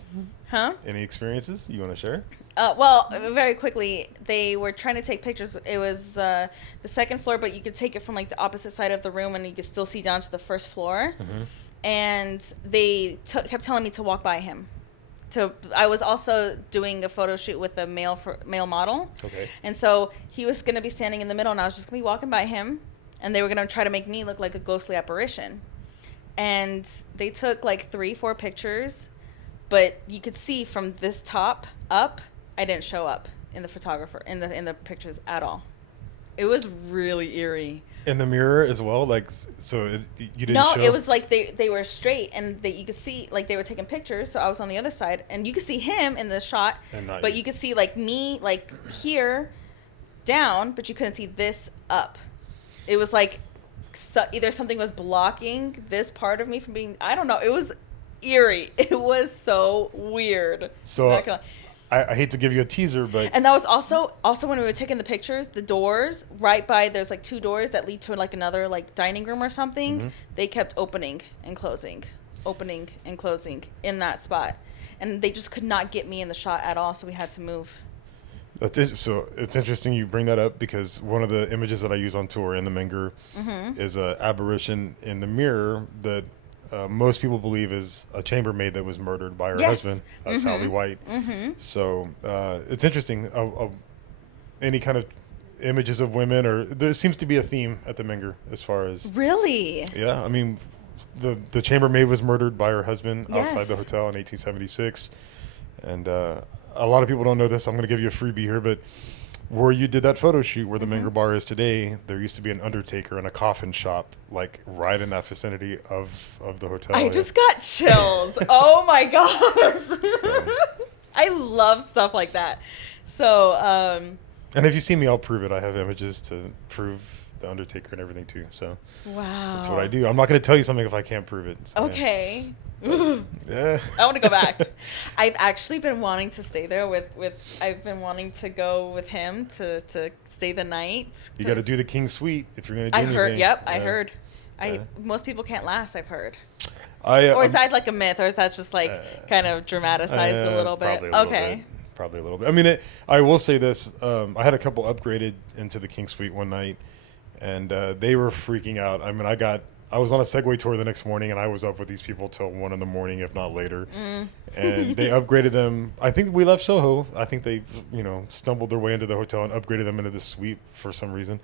Any experiences you want to share? Well, very quickly, they were trying to take pictures. It was the second floor, but you could take it from like the opposite side of the room, and you could still see down to the first floor. And they kept telling me to walk by him. I was also doing a photo shoot with a male model. Okay. And so he was going to be standing in the middle, and I was just going to be walking by him, and they were going to try to make me look like a ghostly apparition. And they took like 3-4 pictures, but you could see from this top up, I didn't show up in the pictures at all. It was really eerie. In the mirror as well, you didn't. No, show? It was like they were straight, and you could see like they were taking pictures. So I was on the other side, and you could see him in the shot, but you could see like me like here, down, but you couldn't see this up. It was like either something was blocking this part of me from being. I don't know. It was eerie. It was so weird. So. I hate to give you a teaser, but... And that was also when we were taking the pictures, the doors, right by, there's like 2 doors that lead to like another like dining room or something. They kept opening and closing in that spot. And they just could not get me in the shot at all, so we had to move. That's it. So it's interesting you bring that up because one of the images that I use on tour in the Minger is an apparition in the mirror that... most people believe is a chambermaid that was murdered by her husband, Sally White. So it's interesting. Any kind of images of women, or there seems to be a theme at the Menger as far as. Really? Yeah, I mean, the chambermaid was murdered by her husband outside the Yes. hotel in 1876, and a lot of people don't know this. I'm going to give you a freebie here, but where you did that photo shoot, where the Menger Bar is today, there used to be an undertaker and a coffin shop, like right in that vicinity of the hotel. I just got chills. Oh my gosh. So. I love stuff like that. So, And if you see me, I'll prove it. I have images to prove the undertaker and everything too. So wow. that's what I do. I'm not going to tell you something if I can't prove it. So, Okay. Yeah. I want to go back. I've actually been wanting to stay there with I've been wanting to go with him to stay the night. You got to do the King Suite if you're going to do anything. Heard. Yep, Yeah. I heard. Yeah. Most people can't last. I've heard. Or Or is that like a myth, or is that just like kind of dramatized a little bit? Probably a little bit. I mean, I will say this. I had a couple upgraded into the King Suite one night, and they were freaking out. I mean, I was on a Segway tour the next morning, and I was up with these people till 1 a.m, if not later. And they upgraded them. I think we left Soho. I think they, stumbled their way into the hotel and upgraded them into the suite for some reason.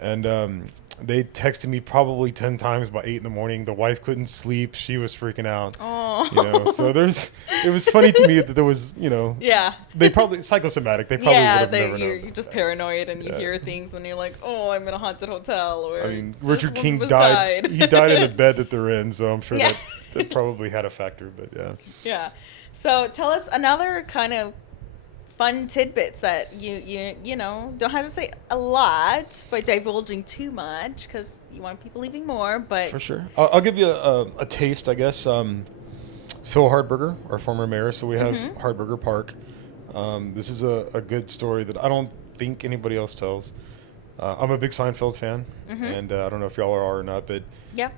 And they texted me probably 10 times by 8 a.m. The wife couldn't sleep. She was freaking out. Oh. So it was funny to me that there was, Yeah. they probably psychosomatic. They probably would have never you're known. just paranoid and you hear things and you're like, oh, I'm in a haunted hotel. Or I mean, this Richard woman King was died. He died in the bed that they're in, so I'm sure Yeah. that probably had a factor. But yeah. Yeah. So tell us another kind of fun tidbits that you don't have to say a lot by divulging too much because you want people leaving more. But For sure. I'll give you a taste, I guess. Phil Hardberger, our former mayor. So we have Hardberger Park. This is a good story that I don't think anybody else tells. I'm a big Seinfeld fan, and I don't know if y'all are or not, but yeah.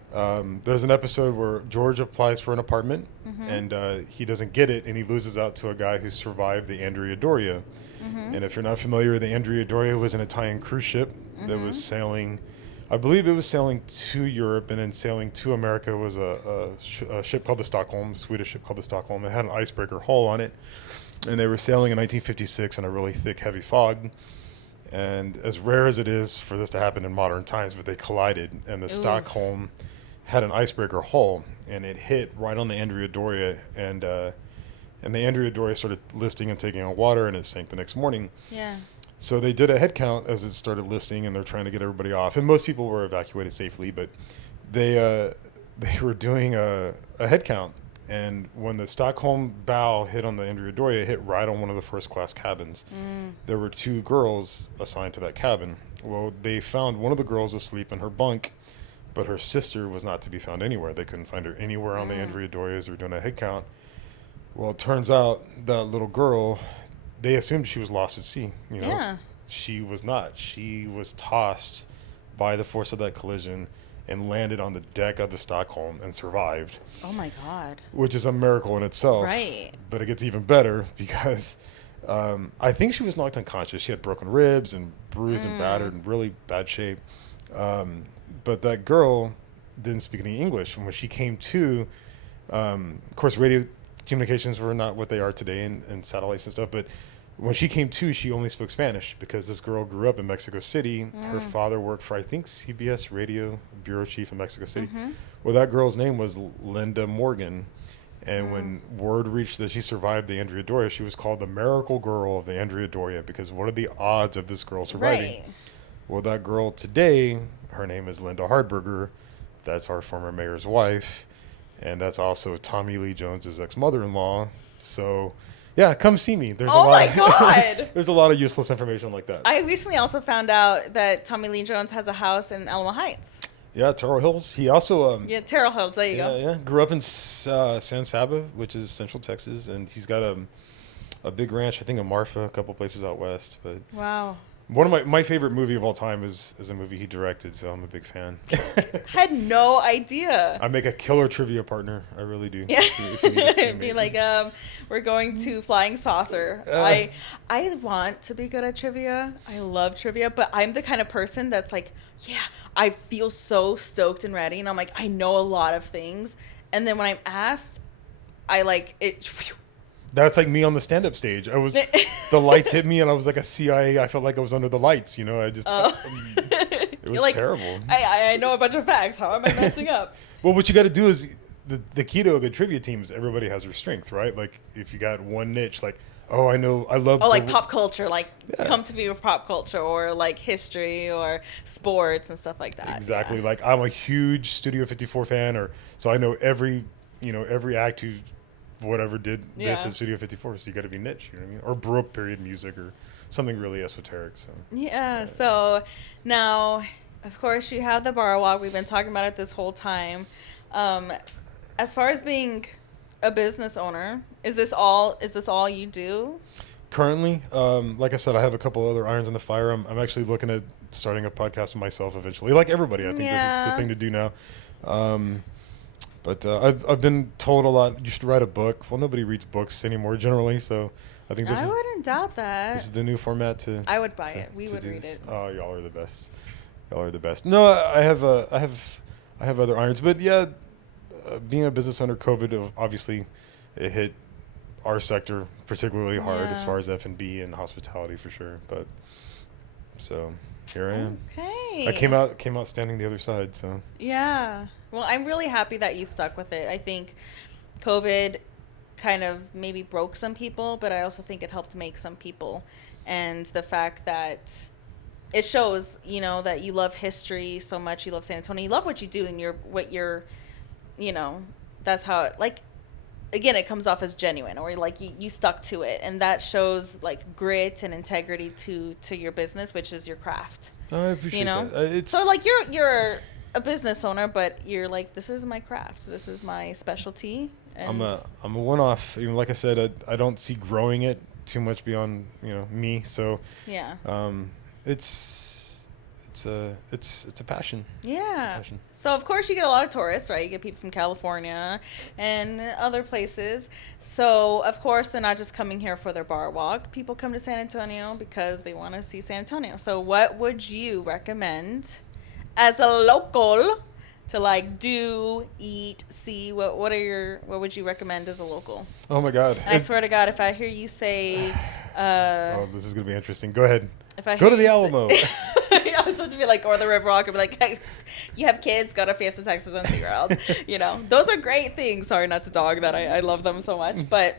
there's an episode where George applies for an apartment, and he doesn't get it, and he loses out to a guy who survived the Andrea Doria. And if you're not familiar, the Andrea Doria was an Italian cruise ship that was sailing, I believe it was sailing to Europe, and then sailing to America was a ship called the Stockholm, a Swedish ship called the Stockholm. It had an icebreaker hull on it, and they were sailing in 1956 in a really thick, heavy fog. And as rare as it is for this to happen in modern times, but they collided, and the Stockholm had an icebreaker hull, and it hit right on the Andrea Doria, and the Andrea Doria started listing and taking on water, and it sank the next morning. Yeah. So they did a head count as it started listing, and they're trying to get everybody off, and most people were evacuated safely, but they were doing a head count. And when the Stockholm bow hit on the Andrea Doria, it hit right on one of the first class cabins. There were 2 girls assigned to that cabin. Well, they found one of the girls asleep in her bunk, but her sister was not to be found anywhere. They couldn't find her anywhere on the Andrea Doria as they were doing a head count. Well, it turns out that little girl, they assumed she was lost at sea. Yeah. She was not. She was tossed by the force of that collision and landed on the deck of the Stockholm and survived. Oh my God. Which is a miracle in itself. Right. But it gets even better because I think she was knocked unconscious. She had broken ribs and bruised and battered and really bad shape. But that girl didn't speak any English. And when she came to, of course, radio communications were not what they are today and satellites and stuff, but when she came to, she only spoke Spanish because this girl grew up in Mexico City. Her father worked for, I think, CBS Radio Bureau Chief in Mexico City. Well, that girl's name was Linda Morgan. And when word reached that she survived the Andrea Doria, she was called the miracle girl of the Andrea Doria because what are the odds of this girl surviving? Right. Well, that girl today, her name is Linda Hardberger. That's our former mayor's wife. And that's also Tommy Lee Jones's ex-mother-in-law. So... yeah, come see me. There's God. There's a lot of useless information like that. I recently also found out that Tommy Lee Jones has a house in Alamo Heights. Yeah, Terrell Hills. He also Terrell Hills. There you go. Yeah, grew up in San Saba, which is Central Texas, and he's got a big ranch. I think in Marfa, a couple places out west. But wow. One of my favorite movie of all time is a movie he directed, so I'm a big fan. Had no idea. I make a killer trivia partner. I really do. Yeah. If you need a teammate. Be like, we're going to Flying Saucer. I want to be good at trivia. I love trivia, but I'm the kind of person that's like, yeah, I feel so stoked and ready, and I'm like, I know a lot of things, and then when I'm asked, I like it. That's like me on the stand-up stage. The lights hit me and I was like a CIA. I felt like I was under the lights, I just, it was like, terrible. I know a bunch of facts. How am I messing up? Well, what you got to do is the key to a good trivia team is everybody has their strength, right? Like if you got one niche, like, oh, I know, I love. Oh, like pop culture, like come to me with pop culture, or like history or sports and stuff like that. Exactly. Yeah. Like I'm a huge Studio 54 fan, so I know every act who whatever did this at Studio 54. So you got to be niche, you know what I mean? Or Baroque period music or something really esoteric. So So now, of course, you have the Barwalk. We've been talking about it this whole time. As far as being a business owner, is this all you do? Currently, like I said, I have a couple other irons in the fire. I'm actually looking at starting a podcast with myself eventually. Like everybody, I think this is the thing to do now. But I've been told a lot. You should write a book. Well, nobody reads books anymore generally, so I think I wouldn't doubt that. This is the new format to. I would buy it. We would read it. Oh, y'all are the best. Y'all are the best. No, I have other irons, but yeah, being a business owner, COVID obviously it hit our sector particularly hard as far as F&B and hospitality for sure. But so here I am. Okay. I came out standing the other side. So yeah. Well, I'm really happy that you stuck with it. I think COVID kind of maybe broke some people, but I also think it helped make some people. And the fact that it shows, that you love history so much, you love San Antonio, you love what you do, and that's how it, like, again, it comes off as genuine, or like you stuck to it, and that shows like grit and integrity to your business, which is your craft. I appreciate that. So like you're a business owner, but you're like, this is my craft, this is my specialty. And I'm a one-off. Even like I said, I don't see growing it too much beyond me. So yeah, it's a passion. Yeah. So of course you get a lot of tourists, right? You get people from California and other places. So of course they're not just coming here for their bar walk. People come to San Antonio because they want to see San Antonio. So what would you recommend as a local to like do, eat, see? What would you recommend as a local? Oh my God. And I swear to God, if I hear you say oh, this is gonna be interesting. Go ahead. If I go to the Alamo. I was supposed to be like, or the Riverwalk, and be like, hey, you have kids, go to Fiesta, Texas, and see your world. Those are great things. Sorry, not to dog that. I love them so much, but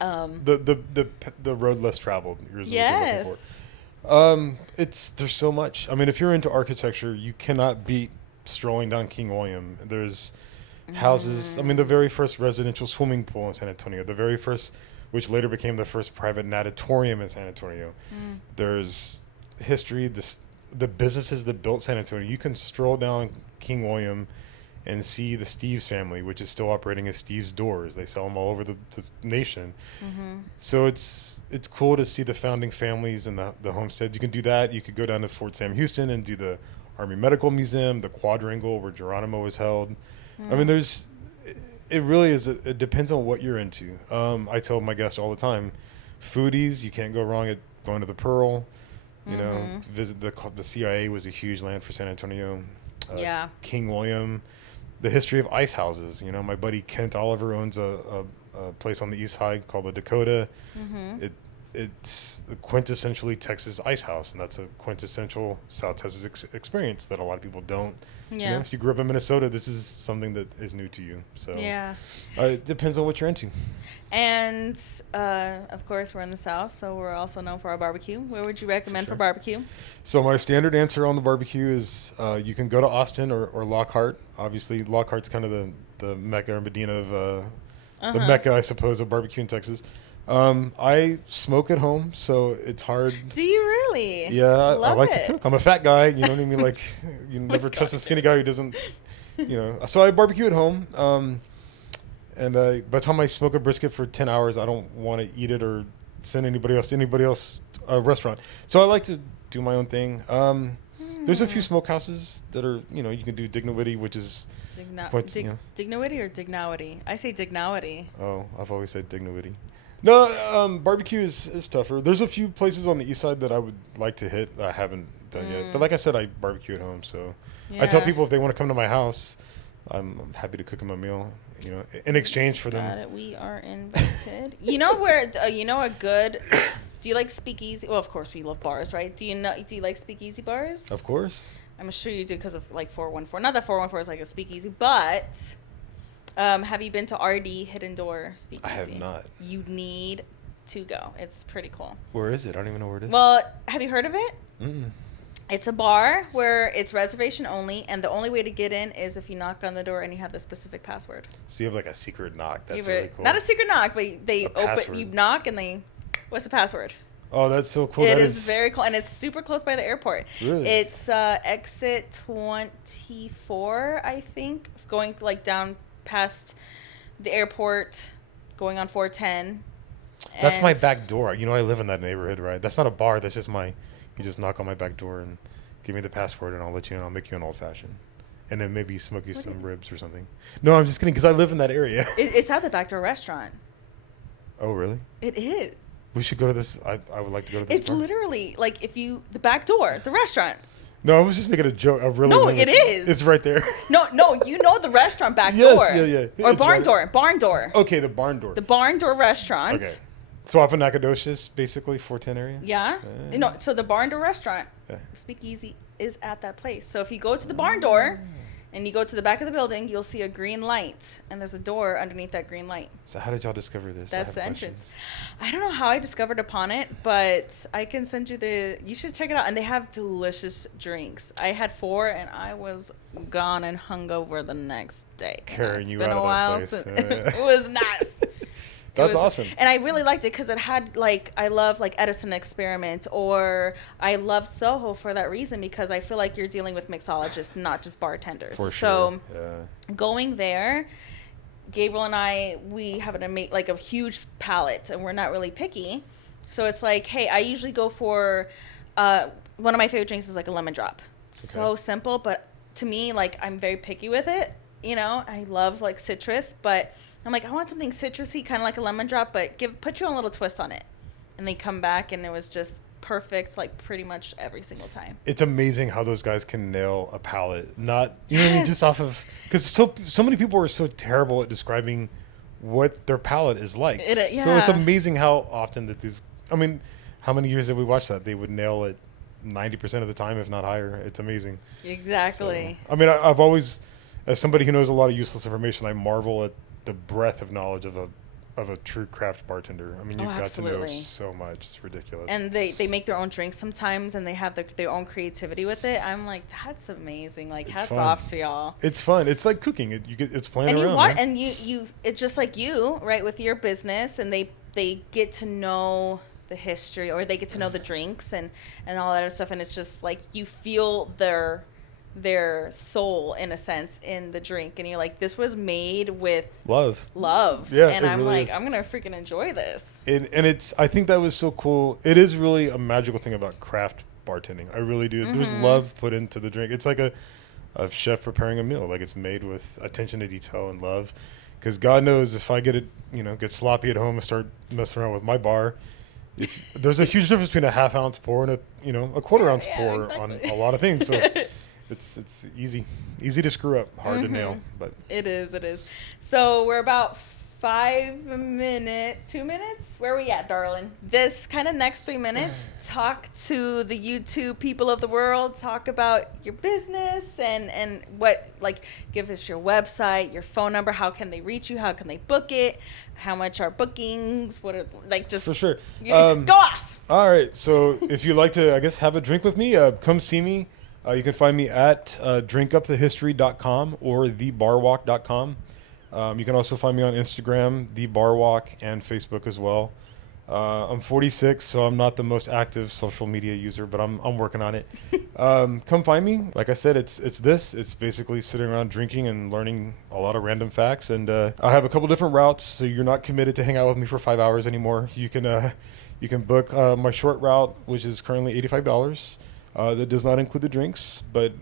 the road less traveled. Yes. There's so much. I mean, if you're into architecture, you cannot beat strolling down King William. There's houses. I mean, the very first residential swimming pool in San Antonio, the very first, which later became the first private natatorium in San Antonio. There's history, the businesses that built San Antonio. You can stroll down King William and see the Steve's family, which is still operating as Steve's Doors. They sell them all over the nation. So it's cool to see the founding families and the homesteads. You can do that. You could go down to Fort Sam Houston and do the Army Medical Museum, the Quadrangle where Geronimo was held. I mean, it really is. It depends on what you're into. I tell my guests all the time, foodies, you can't go wrong at going to the Pearl. Visit the CIA was a huge land for San Antonio. King William, the history of ice houses. My buddy Kent Oliver owns a place on the East Side called the Dakota. It's a quintessentially Texas ice house, and that's a quintessential South Texas experience that a lot of people don't. If you grew up in Minnesota, this is something that is new to you. So it depends on what you're into. And of course, we're in the South, so we're also known for our barbecue. Where would you recommend for barbecue? So my standard answer on the barbecue is you can go to Austin or Lockhart. Obviously, Lockhart's kind of the Mecca or Medina of the Mecca, I suppose, of barbecue in Texas. I smoke at home, so it's hard. Do you really? Yeah, I like to cook. I'm a fat guy, you know what I mean? Like, you never trust a skinny guy who doesn't, So I barbecue at home, and by the time I smoke a brisket for 10 hours, I don't want to eat it or send anybody else to a restaurant. So I like to do my own thing. There's a few smokehouses that are, you can do Dignowity, which is... Dignowity or Dignowity? I say Dignowity. Oh, I've always said Dignowity. No, barbecue is tougher. There's a few places on the east side that I would like to hit that I haven't done yet. But like I said, I barbecue at home, so I tell people if they want to come to my house, I'm happy to cook them a meal. in exchange for Got them. it. We are invited. You know where? A good. Do you like speakeasy? Well, of course we love bars, right? Do you like speakeasy bars? Of course. I'm sure you do because of like 414. Not that 414 is like a speakeasy, but have you been to RD Hidden Door Speakeasy? I have not. You need to go. It's pretty cool. Where is it? I don't even know where it is. Well, have you heard of it? Mm-mm. It's a bar where it's reservation only, and the only way to get in is if you knock on the door and you have the specific password. So you have like a secret knock. That's really cool. Not a secret knock, but they open. Password. You knock and they. What's the password? Oh, that's so cool. It is very cool, and it's super close by the airport. Really? It's exit 24, I think, going like down past the airport, going on 410. That's my back door. I live in that neighborhood, right? That's not a bar. That's just you just knock on my back door and give me the password, and I'll let you in. I'll make you an old fashioned, and then maybe smoke you some ribs or something. No, I'm just kidding, because I live in that area. It's at the backdoor restaurant. Oh, really? It is. We should go to this. I would like to go to this. It's literally like the back door, the restaurant. No, I was just making a joke. No, it is. It's right there. No, the restaurant back door. Yes, yeah. Or barn door. Okay, the barn door. The barn door restaurant. Okay. So off of Nacogdoches, basically, 410 area? Yeah. So the barn door restaurant, Speakeasy, is at that place. So if you go to the barn door and you go to the back of the building, you'll see a green light. And there's a door underneath that green light. So how did y'all discover this? That's the entrance. I don't know how I discovered upon it, but I can send you you should check it out. And they have delicious drinks. I had 4 and I was gone and hungover the next day. Carrying you out of that place. It was nice. That's awesome. And I really liked it because it had I love Edison Experiment, or I love Soho for that reason, because I feel like you're dealing with mixologists, not just bartenders. For sure. So going there, Gabriel and we have a huge palate, and we're not really picky. So it's like, hey, I usually go for one of my favorite drinks is like a lemon drop. So simple, but to me, I'm very picky with it. I love citrus, but I'm like, I want something citrusy, kind of like a lemon drop, but put your own little twist on it. And they come back, and it was just perfect, pretty much every single time. It's amazing how those guys can nail a palate. Not, what I mean, just off of, because so many people are so terrible at describing what their palate is like. So it's amazing how often that how many years have we watched that? They would nail it 90% of the time, if not higher. It's amazing. Exactly. So, I've always, as somebody who knows a lot of useless information, I marvel at the breadth of knowledge of a true craft bartender. You've got to know so much. It's ridiculous. And they make their own drinks sometimes, and they have their own creativity with it. I'm like, that's amazing. Hats off to y'all. It's fun. It's like cooking. It's playing around. And you it's just like you, right, with your business, and they get to know the history, or they get to know the drinks and all that other stuff, and it's just like you feel their soul, in a sense, in the drink, and you're like, this was made with love. Yeah. And I'm really like, I'm gonna freaking enjoy this. And it's, I think that was so cool. It is really a magical thing about craft bartending. I really do. There's love put into the drink. It's like a chef preparing a meal. It's made with attention to detail and love, because God knows if I get sloppy at home and start messing around with my bar, there's a huge difference between a half-ounce pour and a quarter-ounce pour on a lot of things. So it's easy to screw up, hard to nail, but it is. So we're about 2 minutes. Where are we at, darling? This kind of next 3 minutes, talk to the YouTube people of the world, talk about your business and what, give us your website, your phone number, how can they reach you, how can they book it, how much are bookings, what are, just for sure. Go off. All right, so if you'd like to, I guess, have a drink with me, come see me. You can find me at drinkupthehistory.com or thebarwalk.com. You can also find me on Instagram, thebarwalk, and Facebook as well. I'm 46, so I'm not the most active social media user, but I'm working on it. Come find me. Like I said, it's basically sitting around drinking and learning a lot of random facts. And I have a couple different routes, so you're not committed to hang out with me for 5 hours anymore. You can book my short route, which is currently $85. That does not include the drinks, but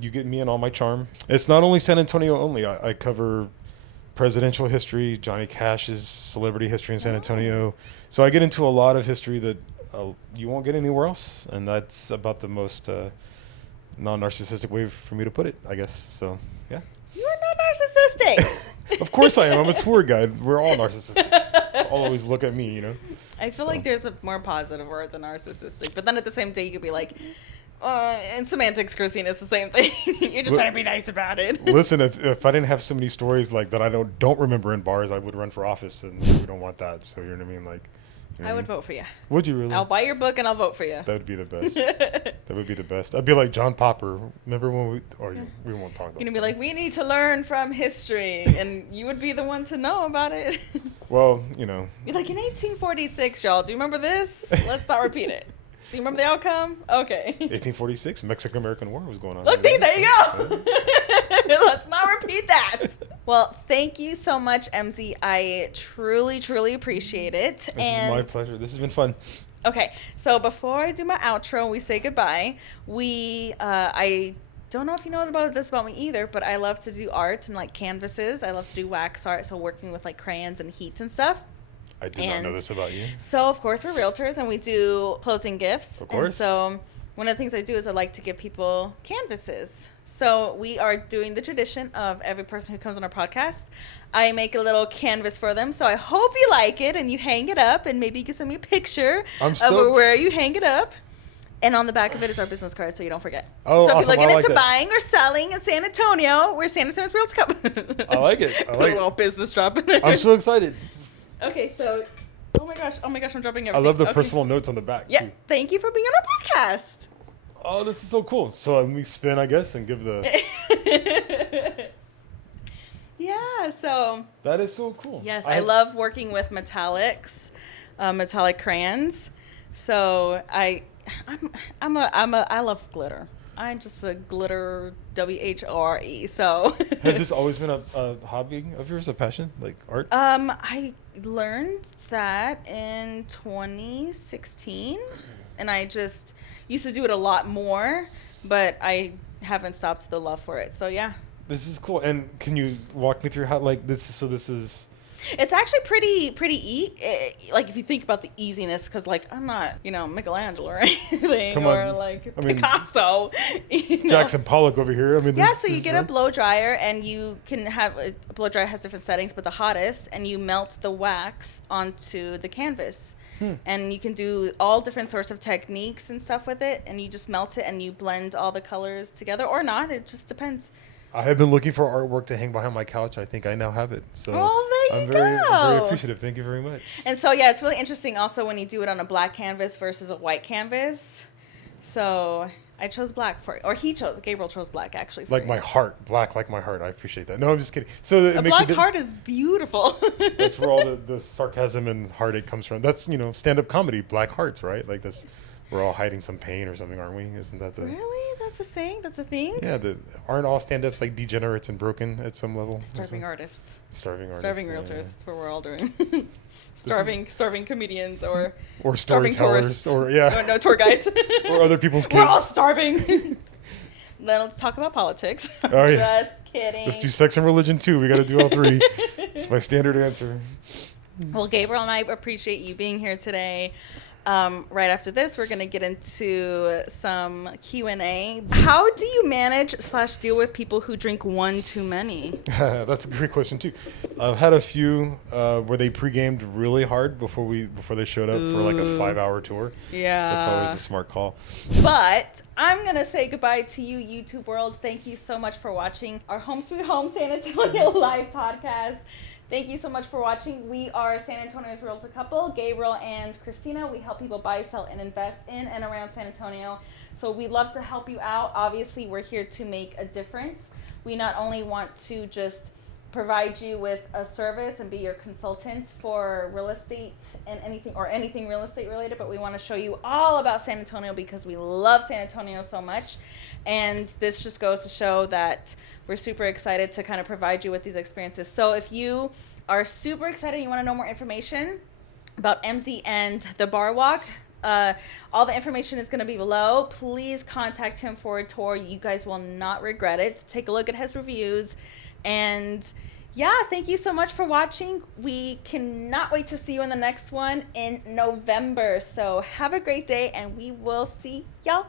you get me and all my charm. It's not only San Antonio only. I cover presidential history, Johnny Cash's celebrity history in San Antonio. So I get into a lot of history that you won't get anywhere else, and that's about the most non-narcissistic way for me to put it, I guess. So, yeah. You're not narcissistic. Of course I am. I'm a tour guide. We're all narcissistic. I'll always look at me, you know? I feel like there's a more positive word than narcissistic. But then at the same day, you could be like, in semantics, Kristina, it's the same thing. You're just trying to be nice about it. Listen, if I didn't have so many stories like that I don't remember in bars, I would run for office, and we don't want that. So, you know what I mean? Like, you know I would vote for you. Would you really? I'll buy your book and I'll vote for you. That would be the best. That would be the best. I'd be like John Popper. Remember when we won't talk about You're going to be like, we need to learn from history. And you would be the one to know about it. Well, you know. You're like, in 1846, y'all, do you remember this? Let's not repeat it. Do you remember the outcome? Okay. 1846, Mexican-American War was going on. Look, there you go. Let's not repeat that. Well, thank you so much, Emzy. I truly, truly appreciate it. This is my pleasure. This has been fun. Okay, so before I do my outro and we say goodbye, I don't know if you know about me either, but I love to do art and like canvases. I love to do wax art, so working with like crayons and heat and stuff. I did not know this about you. So, of course, we're realtors and we do closing gifts. Of course. And so one of the things I do is I like to give people canvases. So we are doing the tradition of every person who comes on our podcast, I make a little canvas for them. So I hope you like it and you hang it up, and maybe you can send me a picture of where you hang it up. And on the back of it is our business card, so you don't forget. Oh, so if awesome. you're looking into buying or selling in San Antonio, we're San Antonio's Realtor Cup. I like it. Put a little business drop in there. I'm so excited. Okay, so, oh my gosh, I'm dropping everything. I love the personal notes on the back, Yeah, too. thank you for being on our podcast. Oh, this is so cool. So we spin, I guess, and give the... Yeah, so... That is so cool. Yes, I love working with metallics, metallic crayons. So I love glitter. I'm just a glitter WHORE. So has this always been a hobby of yours, a passion, like art? I learned that in 2016, and I just used to do it a lot more, but I haven't stopped the love for it. So yeah. This is cool. And can you walk me through how this is It's actually pretty like if you think about the easiness, because like I'm not Michelangelo or anything, or like Picasso, Jackson Pollock over here. I mean, so you get a blow dryer, and you can have a blow dryer has different settings, but the hottest, and you melt the wax onto the canvas. And you can do all different sorts of techniques and stuff with it, and you just melt it and you blend all the colors together, or not. It just depends. I have been looking for artwork to hang behind my couch. I think I now have it. So I'm very appreciative. Thank you very much. And so, yeah, it's really interesting also when you do it on a black canvas versus a white canvas. So I chose black Gabriel chose black, actually. Like my heart. Black like my heart. I appreciate that. No, I'm just kidding. So a black heart is beautiful. That's where all the sarcasm and heartache comes from. That's, stand-up comedy, black hearts, right? Like that's, we're all hiding some pain or something, aren't we? Isn't that the... Really? That's a saying? That's a thing? Yeah, aren't all stand-ups like degenerates and broken at some level? Starving artists. Starving realtors. Yeah. That's what we're all doing. starving comedians or storytellers or no tour guides or other people's kids. We're all starving. Then let's talk about politics. Oh, yeah. Just kidding. Let's do sex and religion too. We got to do all three. It's my standard answer. Well, Gabriel and I appreciate you being here today. Right after this, we're going to get into some Q&A. How do you manage / deal with people who drink one too many? That's a great question too. I've had a few where they pre-gamed really hard before they showed up for like a 5-hour tour. Yeah. That's always a smart call. But I'm going to say goodbye to you, YouTube world. Thank you so much for watching our Home Sweet Home San Antonio live podcast. Thank you so much for watching. We are San Antonio's Realtor Couple, Gabriel and Kristina. We help people buy, sell, and invest in and around San Antonio. So we'd love to help you out. Obviously, we're here to make a difference. We not only want to just provide you with a service and be your consultants for real estate and anything real estate related, but we want to show you all about San Antonio because we love San Antonio so much. And this just goes to show that we're super excited to kind of provide you with these experiences. So if you are super excited and you want to know more information about Emzy and the Barwalk, all the information is going to be below. Please contact him for a tour. You guys will not regret it. Take a look at his reviews. And yeah, thank you so much for watching. We cannot wait to see you in the next one in November. So have a great day, and we will see y'all